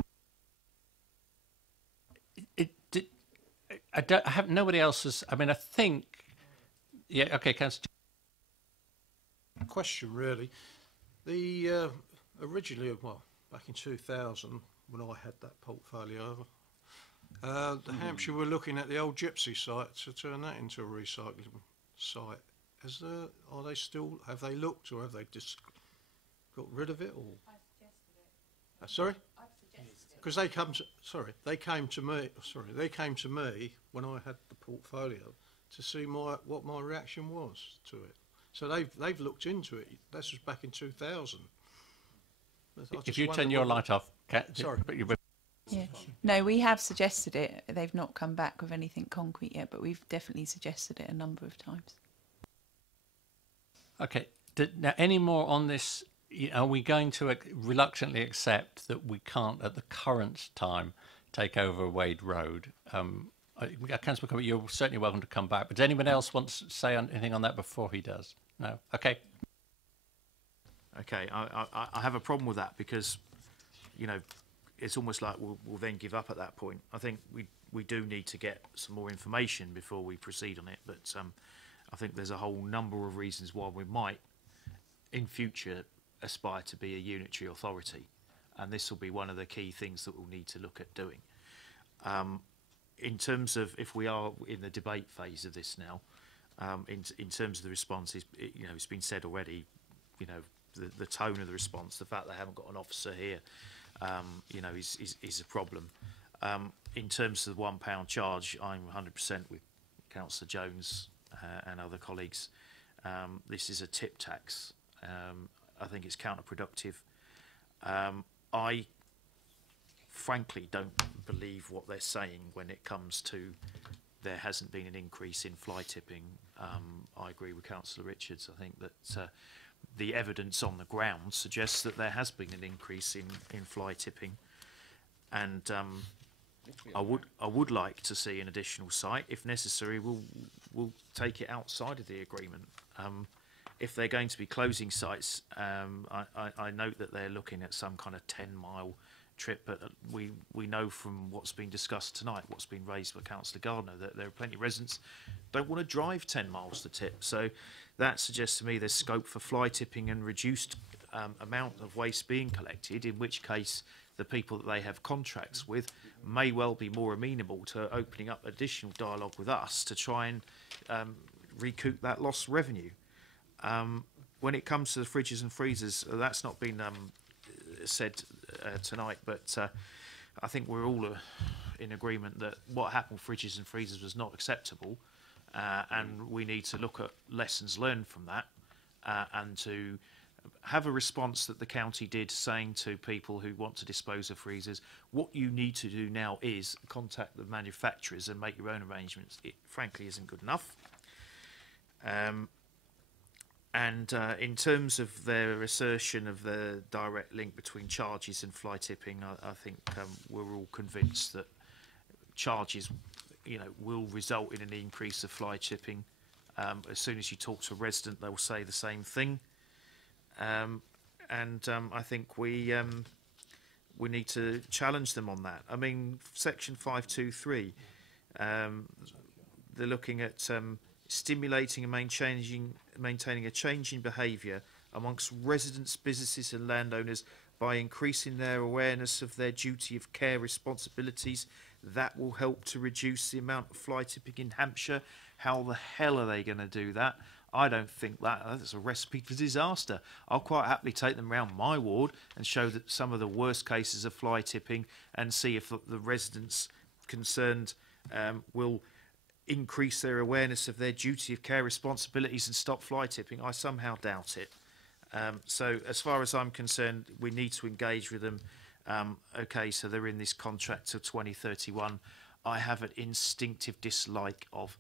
I have nobody else has. I mean, I think. Yeah. Okay, Councillor. Question really. The originally, well, back in 2000, when I had that portfolio, the Hampshire were looking at the old gypsy site to turn that into a recycling site. Are they still? Have they looked, or have they just got rid of it? Or I suggested it. sorry, I've suggested it. because they came to me when I had the portfolio to see what my reaction was to it. So they've looked into it. This was back in 2000. If you turn your light off, sorry, but you. Yeah. No, we have suggested it. They've not come back with anything concrete yet, but we've definitely suggested it a number of times. Okay. Now, any more on this? Are we going to reluctantly accept that we can't, at the current time, take over Wade Road? Councillor McCombie, you're certainly welcome to come back. But does anyone else want to say anything on that before he does? No? Okay. Okay, I have a problem with that because, you know, it's almost like we'll then give up at that point. I think we do need to get some more information before we proceed on it, but I think there's a whole number of reasons why we might, in future, aspire to be a unitary authority, and this will be one of the key things that we'll need to look at doing. In terms of if we are in the debate phase of this now, in terms of the responses, you know, it's been said already, you know, the tone of the response, the fact they haven't got an officer here, you know, is a problem. In terms of the £1 charge, I'm 100% with Councillor Jones and other colleagues. This is a tip tax. I think it's counterproductive. I frankly don't believe what they're saying when it comes to there hasn't been an increase in fly tipping. I agree with Councillor Richards. I think that the evidence on the ground suggests that there has been an increase in fly tipping, and I would like to see an additional site. If necessary, we'll take it outside of the agreement. If they're going to be closing sites, I note that they're looking at some kind of 10-mile trip, but we know from what's been discussed tonight, what's been raised by Councillor Gardner, that there are plenty of residents don't want to drive 10 miles to tip. So that suggests to me there's scope for fly tipping and reduced amount of waste being collected, in which case the people that they have contracts with may well be more amenable to opening up additional dialogue with us to try and recoup that lost revenue. When it comes to the fridges and freezers, that's not been said tonight, but I think we're all in agreement that what happened with fridges and freezers was not acceptable, and we need to look at lessons learned from that, and to have a response that the county did, saying to people who want to dispose of freezers, what you need to do now is contact the manufacturers and make your own arrangements. It frankly isn't good enough. And in terms of their assertion of the direct link between charges and fly tipping, I think we're all convinced that charges, will result in an increase of fly tipping. As soon as you talk to a resident, they'll say the same thing. I think we need to challenge them on that. I mean, Section 523, they're looking at stimulating and maintaining a change in behaviour amongst residents, businesses and landowners by increasing their awareness of their duty of care responsibilities. That will help to reduce the amount of fly tipping in Hampshire. How the hell are they going to do that? I don't think that's a recipe for disaster. I'll quite happily take them around my ward and show that some of the worst cases of fly tipping and see if the residents concerned will increase their awareness of their duty of care responsibilities and stop fly tipping. I somehow doubt it. So as far as I'm concerned, we need to engage with them. Okay, so they're in this contract till 2031. I have an instinctive dislike of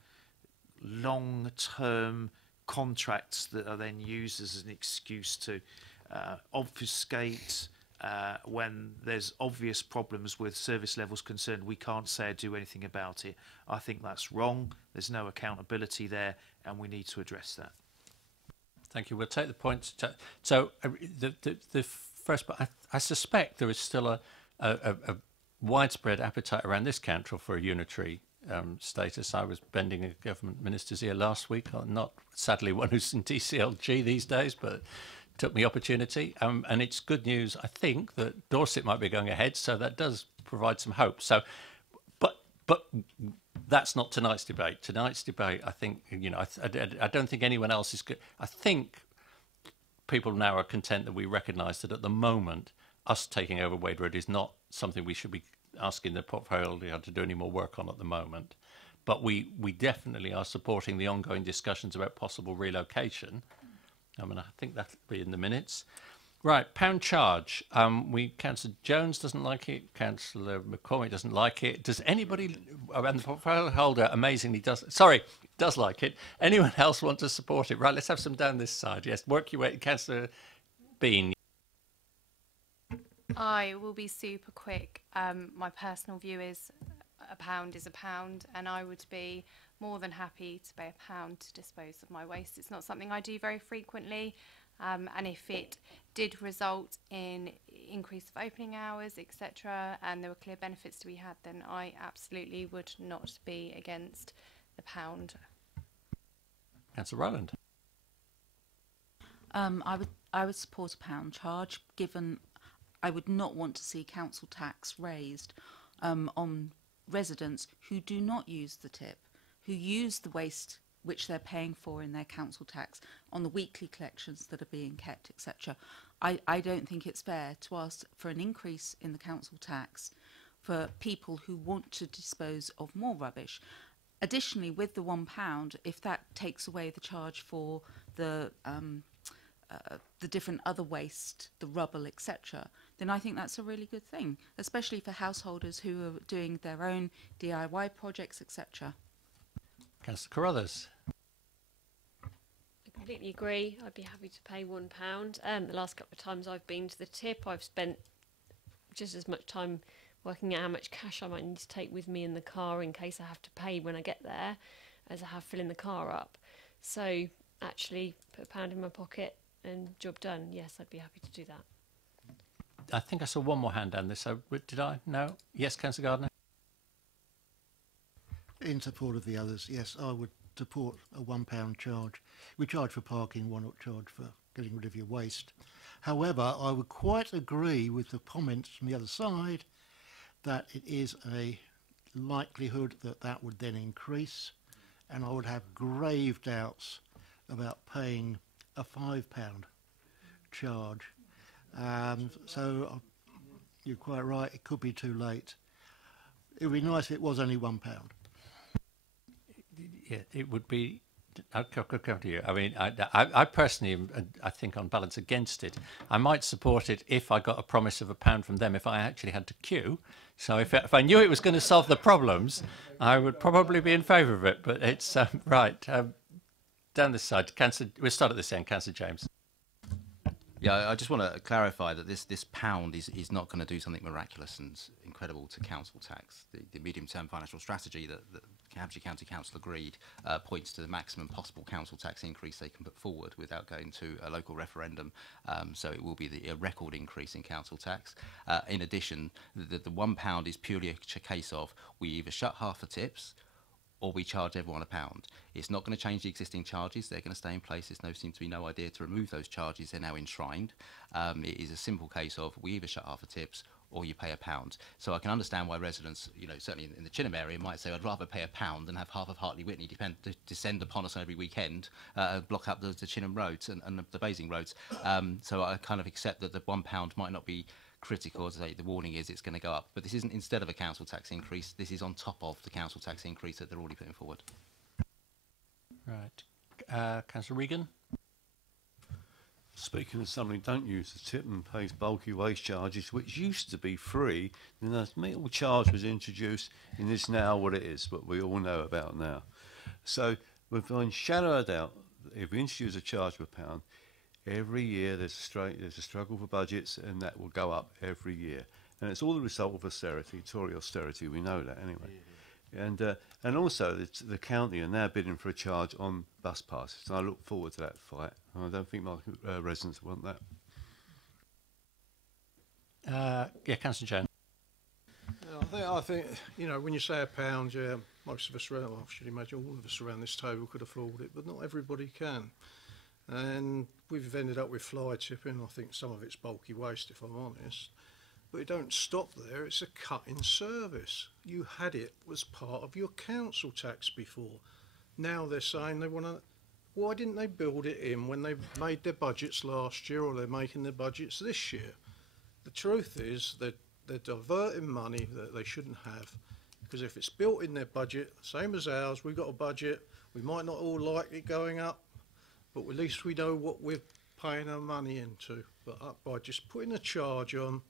long-term contracts that are then used as an excuse to obfuscate when there's obvious problems with service levels concerned. We can't say or do anything about it. I think that's wrong. There's no accountability there, and we need to address that. Thank you. We'll take the point. So the first, but I suspect there is still a widespread appetite around this country for a unitary status. I was bending a government minister's ear last week, not sadly one who's in DCLG these days, but took the opportunity. And it's good news, I think, that Dorset might be going ahead, so that does provide some hope. So, but that's not tonight's debate. Tonight's debate, I think, I don't think anyone else is good. I think people now are content that we recognise that at the moment, us taking over Wade Road is not something we should be asking the portfolio to do any more work on at the moment. But we definitely are supporting the ongoing discussions about possible relocation. I mean, I think that'll be in the minutes. Right, pound charge. Councillor Jones doesn't like it. Councillor McCormick doesn't like it. Does anybody around the portfolio holder amazingly does like it? Anyone else want to support it? Right, let's have some down this side. Yes, work your way. Councillor Bean. I will be super quick. My personal view is £1 is £1, and I would be more than happy to pay £1 to dispose of my waste. It's not something I do very frequently, and if it did result in increase of opening hours, etc., and there were clear benefits to be had, then I absolutely would not be against the £1. Councillor Rowland. I would support a £1 charge, given I would not want to see council tax raised on residents who do not use the tip, who use the waste which they're paying for in their council tax on the weekly collections that are being kept, etc. I don't think it's fair to ask for an increase in the council tax for people who want to dispose of more rubbish. Additionally, with the £1, if that takes away the charge for the different other waste, the rubble, etc., then I think that's a really good thing, especially for householders who are doing their own DIY projects, etc. Councillor Carruthers. I completely agree. I'd be happy to pay £1. The last couple of times I've been to the tip, I've spent just as much time working out how much cash I might need to take with me in the car in case I have to pay when I get there, as I have filling the car up. So actually, put £1 in my pocket and job done. Yes, I'd be happy to do that. I think I saw one more hand down this. So did I? No? Yes, Councillor Gardner. In support of the others, yes, I would support a £1 charge. We charge for parking, why not charge for getting rid of your waste? However, I would quite agree with the comments from the other side that it is a likelihood that that would then increase, and I would have grave doubts about paying a £5 charge. So you're quite right, it could be too late. It would be nice if it was only £1. Yeah, it would be. I'll come to you. I mean, I personally, I think on balance against it. I might support it if I got a promise of £1 from them if I actually had to queue. So if I knew it was going to solve the problems, I would probably be in favour of it. But it's right down this side. We'll start at this end. Councillor James. Yeah, I just want to clarify that this pound is not going to do something miraculous and incredible to council tax. The medium-term financial strategy that Hampshire County Council agreed points to the maximum possible council tax increase they can put forward without going to a local referendum. So it will be a record increase in council tax. In addition, the £1 is purely a case of we either shut half the tips or we charge everyone £1. It's not going to change the existing charges. They're going to stay in place. Seems to be no idea to remove those charges. They're now enshrined. It is a simple case of we either shut half the tips or you pay £1. So I can understand why residents, certainly in the Chinham area, might say, I'd rather pay £1 than have half of Hartley Whitney descend upon us every weekend, block up the Chinham roads and the Basing roads. So I kind of accept that the £1 might not be critical. As I say, the warning is it's going to go up. But this isn't instead of a council tax increase. This is on top of the council tax increase that they're already putting forward. Right. Councillor Regan. Speaking of somebody who don't use the tip and pays bulky waste charges, which used to be free, then a metal charge was introduced, and it's now what it is, what we all know about now. So we've been shadow of doubt, if we introduce a charge of £1, every year there's a struggle for budgets, and that will go up every year. And it's all the result of austerity, Tory austerity, we know that anyway. Yeah. And also the county are now bidding for a charge on bus passes, and I look forward to that fight. I don't think my residents want that. Yeah, Councillor Jones. I think when you say £1, yeah, most of us around, well, I should imagine all of us around this table could afford it, but not everybody can. And we've ended up with fly tipping. I think some of it's bulky waste, if I'm honest. But it don't stop there. It's a cut in service. You had it was part of your council tax before. Now they're saying they want to. Why didn't they build it in when they made their budgets last year, or they're making their budgets this year? The truth is that they're diverting money that they shouldn't have. Because if it's built in their budget, same as ours, we've got a budget. We might not all like it going up, but at least we know what we're paying our money into. But by just putting a charge on,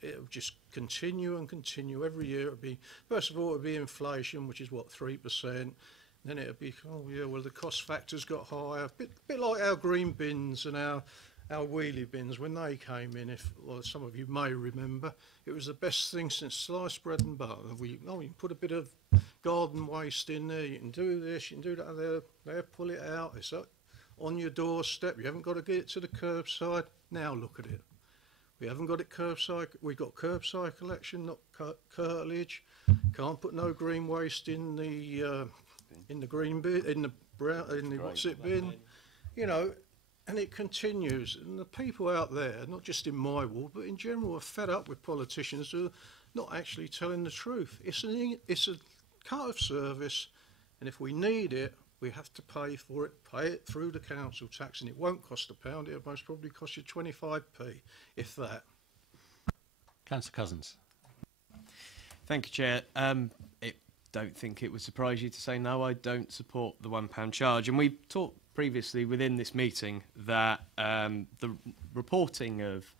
it'll just continue and continue every year. It'll be, first of all, it'll be inflation, which is what, 3%. Then it'll be, oh yeah, well the cost factors got higher. Bit like our green bins and our wheelie bins when they came in. If some of you may remember, it was the best thing since sliced bread and butter. You can put a bit of garden waste in there. You can do this, you can do that. There, pull it out. It's on your doorstep. You haven't got to get it to the curbside. Now look at it. We haven't got it curbside. We've got curbside collection, not curtilage. Can't put no green waste in the green bin, in the brown, in the what's it bin, and it continues. And the people out there, not just in my ward, but in general, are fed up with politicians who are not actually telling the truth. It's a cut of service, and if we need it, we have to pay for it, pay it through the council tax, and it won't cost £1, it'll most probably cost you 25p, if that. Councillor Cousins. Thank you, Chair. Don't think it would surprise you to say no, I don't support the £1 charge. And we've talked previously within this meeting that the reporting of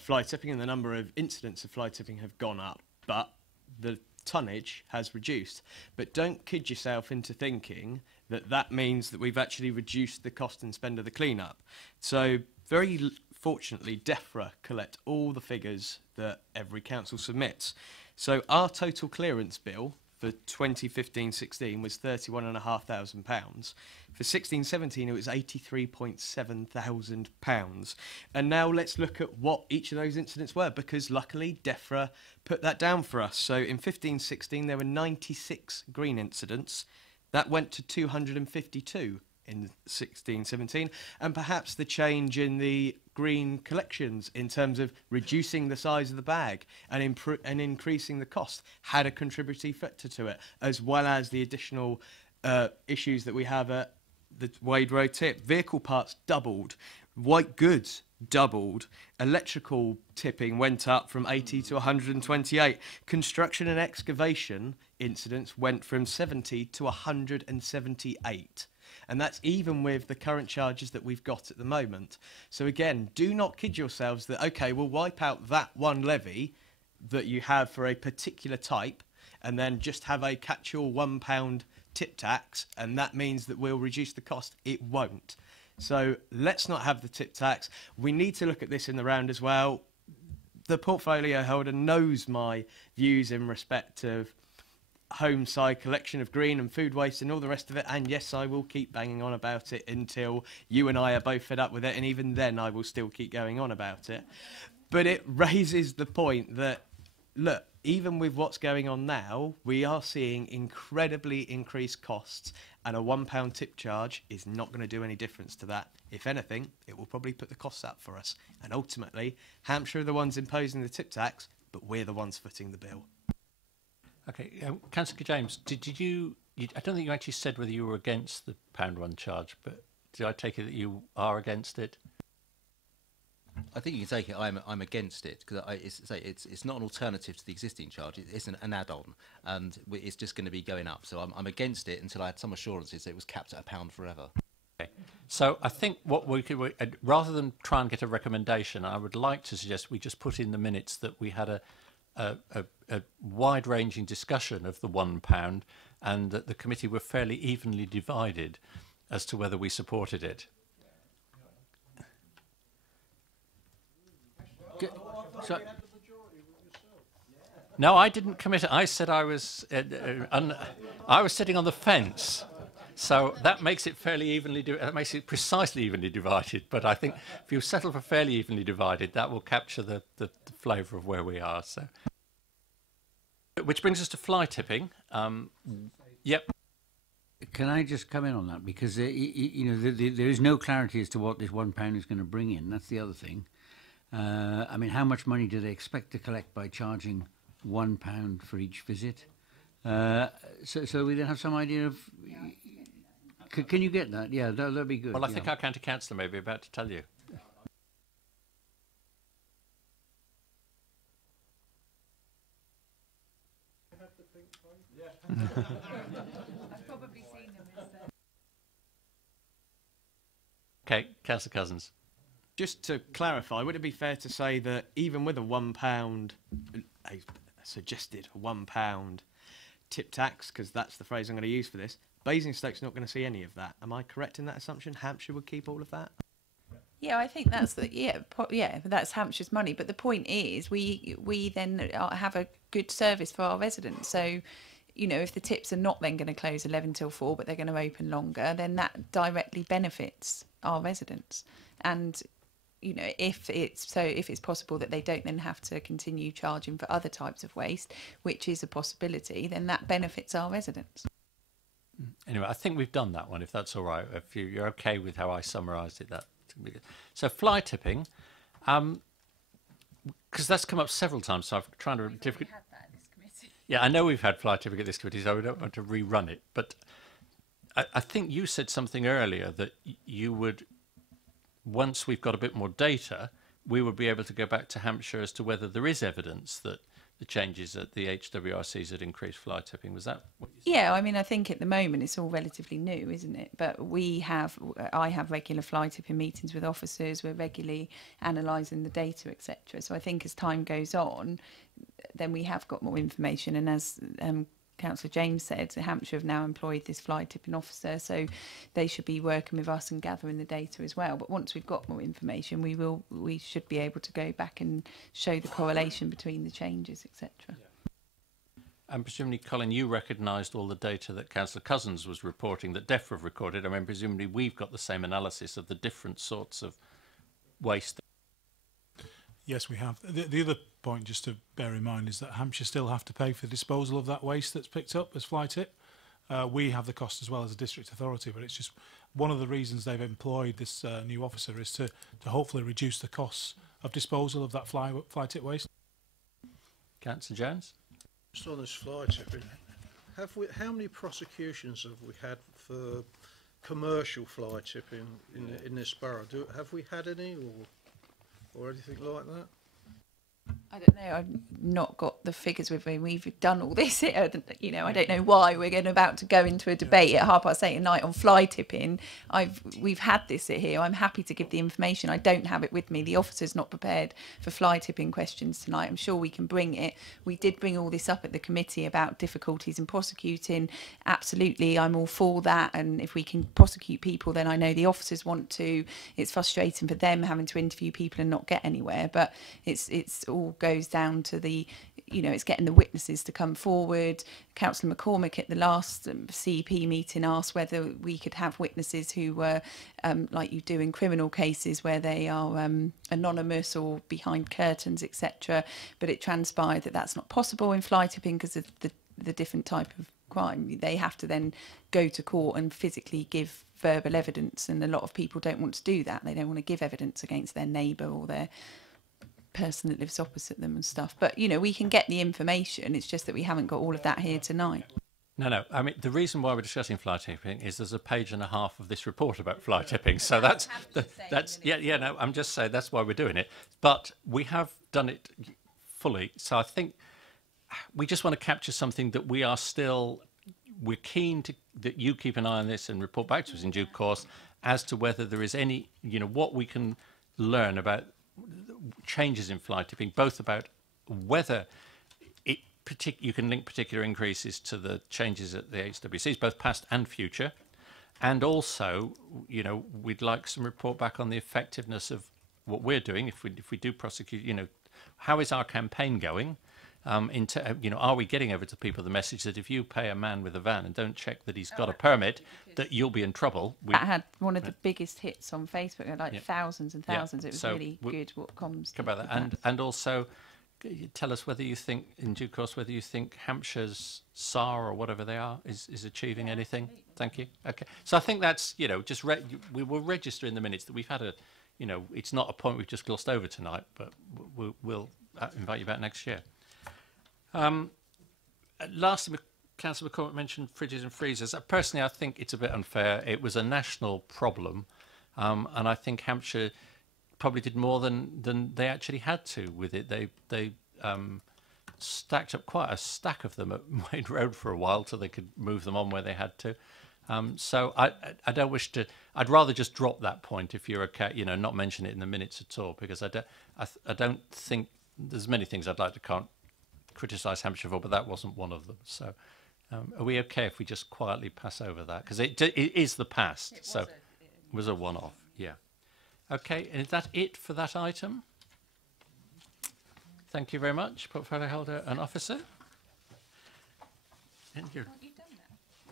fly tipping and the number of incidents of fly tipping have gone up, but the tonnage has reduced. But don't kid yourself into thinking that that means that we've actually reduced the cost and spend of the clean-up. So very fortunately, DEFRA collect all the figures that every council submits. So our total clearance bill for 2015-16 was £31,500. For 16-17 it was £83.7 thousand. And now let's look at what each of those incidents were, because luckily DEFRA put that down for us. So in 15-16 there were 96 green incidents. That went to 252 in 16-17, and perhaps the change in the green collections in terms of reducing the size of the bag and, increasing the cost had a contributory factor to it, as well as the additional issues that we have at the Wade Road tip. Vehicle parts doubled, white goods doubled, electrical tipping went up from 80 to 128, construction and excavation incidents went from 70 to 178. And that's even with the current charges that we've got at the moment. So again, do not kid yourselves that, okay, we'll wipe out that one levy that you have for a particular type and then just have a catch-all £1 tip tax, and that means that we'll reduce the cost. It won't. So let's not have the tip tax. We need to look at this in the round as well. The portfolio holder knows my views in respect of home side collection of green and food waste and all the rest of it, and yes, I will keep banging on about it until you and I are both fed up with it, and even then I will still keep going on about it. But it raises the point that, look, even with what's going on now, we are seeing incredibly increased costs, and a £1 tip charge is not going to do any difference to that. If anything, it will probably put the costs up for us, and ultimately Hampshire are the ones imposing the tip tax, but we're the ones footing the bill. Okay, Councillor James, did you, I don't think you actually said whether you were against the £1 charge, but did I take it that you are against it? I think you can take it. I'm against it because it's not an alternative to the existing charge. It's an add-on, and it's just going to be going up. So I'm against it until I had some assurances that it was capped at £1 forever. Okay. So I think what we could, rather than try and get a recommendation, I would like to suggest we just put in the minutes that we had a wide-ranging discussion of the £1, and that the committee were fairly evenly divided as to whether we supported it. So, no, I didn't commit it. I said I was sitting on the fence. So that makes it fairly evenly. That makes it precisely evenly divided. But I think if you settle for fairly evenly divided, that will capture the flavour of where we are. So, which brings us to fly tipping. Yep. Can I just come in on that, because there is no clarity as to what this £1 is going to bring in. That's the other thing. I mean, how much money do they expect to collect by charging £1 for each visit? So we then have some idea of. Can you get that? Yeah, that'd be good. Well, I think our county councillor may be about to tell you. I've probably seen them. Okay, Councillor Cousins. Just to clarify, would it be fair to say that even with a £1, a suggested £1 tip tax, because that's the phrase I'm going to use for this, Basingstoke's not going to see any of that? Am I correct in that assumption? Hampshire would keep all of that? Yeah, I think that's that's Hampshire's money. But the point is, we then have a good service for our residents. So, if the tips are not then going to close 11 till 4, but they're going to open longer, then that directly benefits our residents. And if it's possible that they don't then have to continue charging for other types of waste, which is a possibility, then that benefits our residents. Anyway, I think we've done that one, if that's all right. If you're okay with how I summarised it, that's going to be good. So fly tipping, because that's come up several times, so I'm trying to... Yeah, I know we've had fly tipping at this committee, so we don't want to rerun it. But I think you said something earlier that you would... Once we've got a bit more data, we would be able to go back to Hampshire as to whether there is evidence that the changes at the HWRCs had increased fly tipping. Was that what you said? Yeah, I mean, I think at the moment it's all relatively new, isn't it? But I have regular fly tipping meetings with officers. We're regularly analysing the data, etc. So I think as time goes on, then we have got more information. And as Councillor James said, Hampshire have now employed this fly tipping officer, so they should be working with us and gathering the data as well. But once we've got more information, we should be able to go back and show the correlation between the changes, etc. And presumably, Colin, you recognised all the data that Councillor Cousins was reporting that DEFRA have recorded. I mean, presumably we've got the same analysis of the different sorts of waste. Yes, we have. The other point just to bear in mind is that Hampshire still have to pay for the disposal of that waste that's picked up as fly tip. We have the cost as well as a district authority, but it's just one of the reasons they've employed this new officer is to hopefully reduce the costs of disposal of that fly tip waste. Councillor Jones? Just on this fly tipping, how many prosecutions have we had for commercial fly tipping in this borough? Have we had any or anything like that? I don't know. I've not got the figures with me. We've done all this. I don't know why we're about to go into a debate at 8:30 at night on fly tipping. We've had this here. I'm happy to give the information. I don't have it with me. The officer's not prepared for fly tipping questions tonight. I'm sure we can bring it. We did bring all this up at the committee about difficulties in prosecuting. Absolutely, I'm all for that. And if we can prosecute people, then I know the officers want to. It's frustrating for them having to interview people and not get anywhere. But it's all goes down to the, it's getting the witnesses to come forward. Councillor McCormick at the last CEP meeting asked whether we could have witnesses who were, like you do in criminal cases, where they are anonymous or behind curtains, etc. But it transpired that that's not possible in fly tipping because of the different type of crime. They have to then go to court and physically give verbal evidence, and a lot of people don't want to do that. They don't want to give evidence against their neighbour or their person that lives opposite them and stuff. But we can get the information. It's just that we haven't got all of that here tonight. No. I mean, the reason why we're discussing fly tipping is there's a page and a half of this report about fly tipping. So that's no. I'm just saying that's why we're doing it. But we have done it fully. So I think we just want to capture something that we're keen that you keep an eye on this and report back to us in due course as to whether there is any, what we can learn about changes in fly tipping, both about whether you can link particular increases to the changes at the HWCs, both past and future, and also, we'd like some report back on the effectiveness of what we're doing. If we do prosecute, how is our campaign going? Are we getting over to people the message that if you pay a man with a van and don't check that he's got a permit, that you'll be in trouble? That had one of the biggest hits on Facebook, thousands and thousands. It was really good what comes about that. And also, tell us whether you think, in due course, whether you think Hampshire's SAR or whatever they are is achieving anything. Thank you. Okay. So I think that's, just we will register in the minutes that we've had it's not a point we've just glossed over tonight, but we'll invite you back next year. Lastly, Councillor McCormick mentioned fridges and freezers. Personally, I think it's a bit unfair. It was a national problem, and I think Hampshire probably did more than they actually had to with it. They stacked up quite a stack of them at Wade Road for a while till they could move them on where they had to. So I don't wish to. I'd rather just drop that point if you're okay. Not mention it in the minutes at all, because I don't think there's many things I'd like to criticise Hampshire for, but that wasn't one of them. So are we okay if we just quietly pass over that? Because it is the past. It was a one-off. Yeah. Okay, and is that it for that item? Thank you very much, Portfolio Holder and Officer. And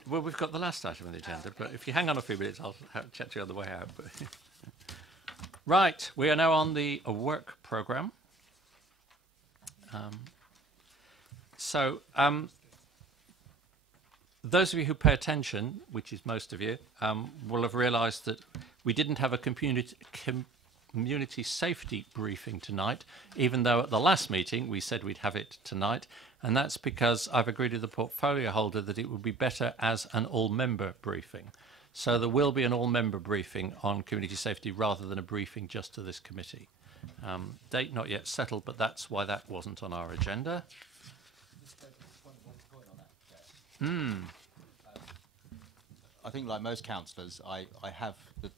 well, we've got the last item on the agenda, but if you hang on a few minutes, I'll chat to you on the way out. Right, we are now on the work programme. Those of you who pay attention, which is most of you, will have realised that we didn't have a community safety briefing tonight, even though at the last meeting we said we'd have it tonight, and that's because I've agreed with the portfolio holder that it would be better as an all-member briefing. So there will be an all-member briefing on community safety rather than a briefing just to this committee. Date not yet settled, but that's why that wasn't on our agenda. I think, like most councillors, I have the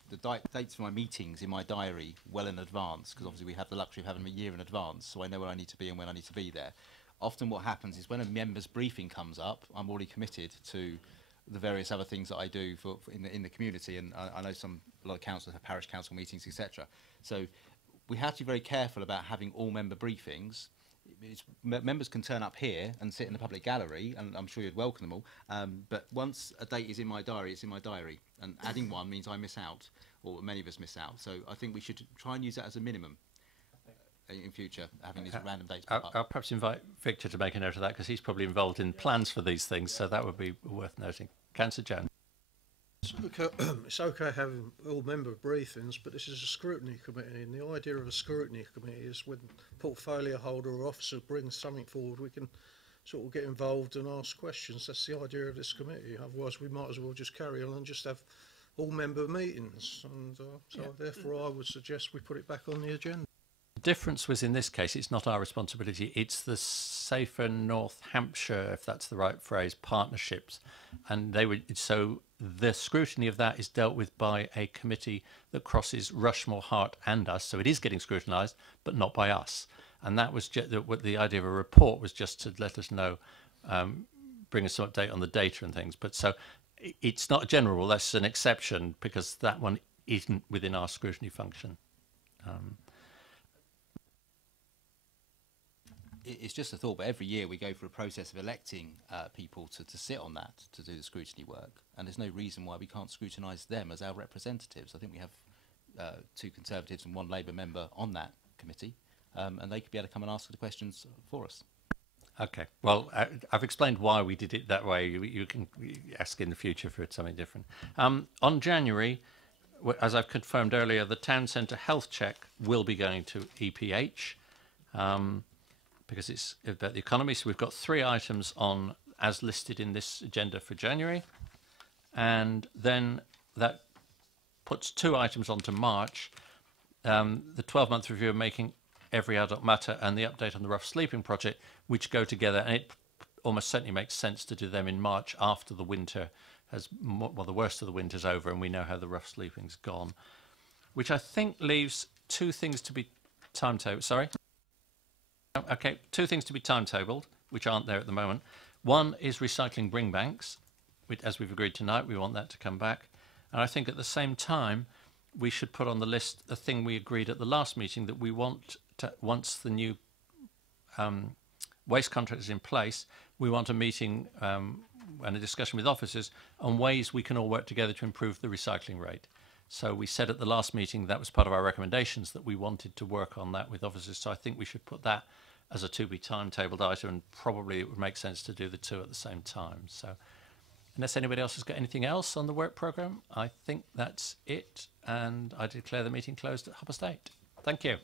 dates for my meetings in my diary well in advance, because obviously we have the luxury of having them a year in advance, so I know where I need to be and when I need to be there. Often what happens is when a member's briefing comes up, I'm already committed to the various other things that I do in the community, and I know a lot of councils have parish council meetings, etc. So we have to be very careful about having all member briefings. Members can turn up here and sit in the public gallery, and I'm sure you'd welcome them all. But once a date is in my diary, it's in my diary, and adding one means I miss out, or many of us miss out. So I think we should try and use that as a minimum in future, having these random dates pop up. I'll perhaps invite Victor to make a note of that, because he's probably involved in plans for these things, so that would be worth noting. Councillor Jones. It's okay having all member briefings, but this is a scrutiny committee, and the idea of a scrutiny committee is when portfolio holder or officer brings something forward, we can sort of get involved and ask questions. That's the idea of this committee. Otherwise, we might as well just carry on and just have all member meetings. And therefore, I would suggest we put it back on the agenda. The difference was in this case, it's not our responsibility. It's the Safer North Hampshire, if that's the right phrase, partnerships, and they would so. The scrutiny of that is dealt with by a committee that crosses Rushmore, Hart and us, so it is getting scrutinised, but not by us. And that was what the idea of a report was, just to let us know, bring us some update on the data and things. But so it's not a general rule, that's an exception, because that one isn't within our scrutiny function. It's just a thought, but every year we go through a process of electing people to sit on that, to do the scrutiny work, and there's no reason why we can't scrutinise them as our representatives. I think we have 2 Conservatives and 1 Labour member on that committee, and they could be able to come and ask the questions for us. Okay, well, I've explained why we did it that way. You can ask in the future for something different. On January, as I've confirmed earlier, the Town Centre Health Check will be going to EPH. Because it's about the economy. So we've got 3 items on as listed in this agenda for January. And then that puts 2 items on to March. The 12-month review of Making Every Adult Matter and the update on the Rough Sleeping Project, which go together. And it almost certainly makes sense to do them in March after the winter has, well, the worst of the winter's over and we know how the rough sleeping's gone. Which I think leaves 2 things to be timetabled. Sorry? Okay, 2 things to be timetabled, which aren't there at the moment. One is recycling bring banks, which, as we've agreed tonight, we want that to come back. And I think at the same time, we should put on the list a thing we agreed at the last meeting, that we want to, once the new waste contract is in place, we want a meeting and a discussion with officers on ways we can all work together to improve the recycling rate. So we said at the last meeting that was part of our recommendations, that we wanted to work on that with officers. So I think we should put that as a to-be timetabled item, and probably it would make sense to do the 2 at the same time. So unless anybody else has got anything else on the work programme, I think that's it. And I declare the meeting closed at 8:30. Thank you.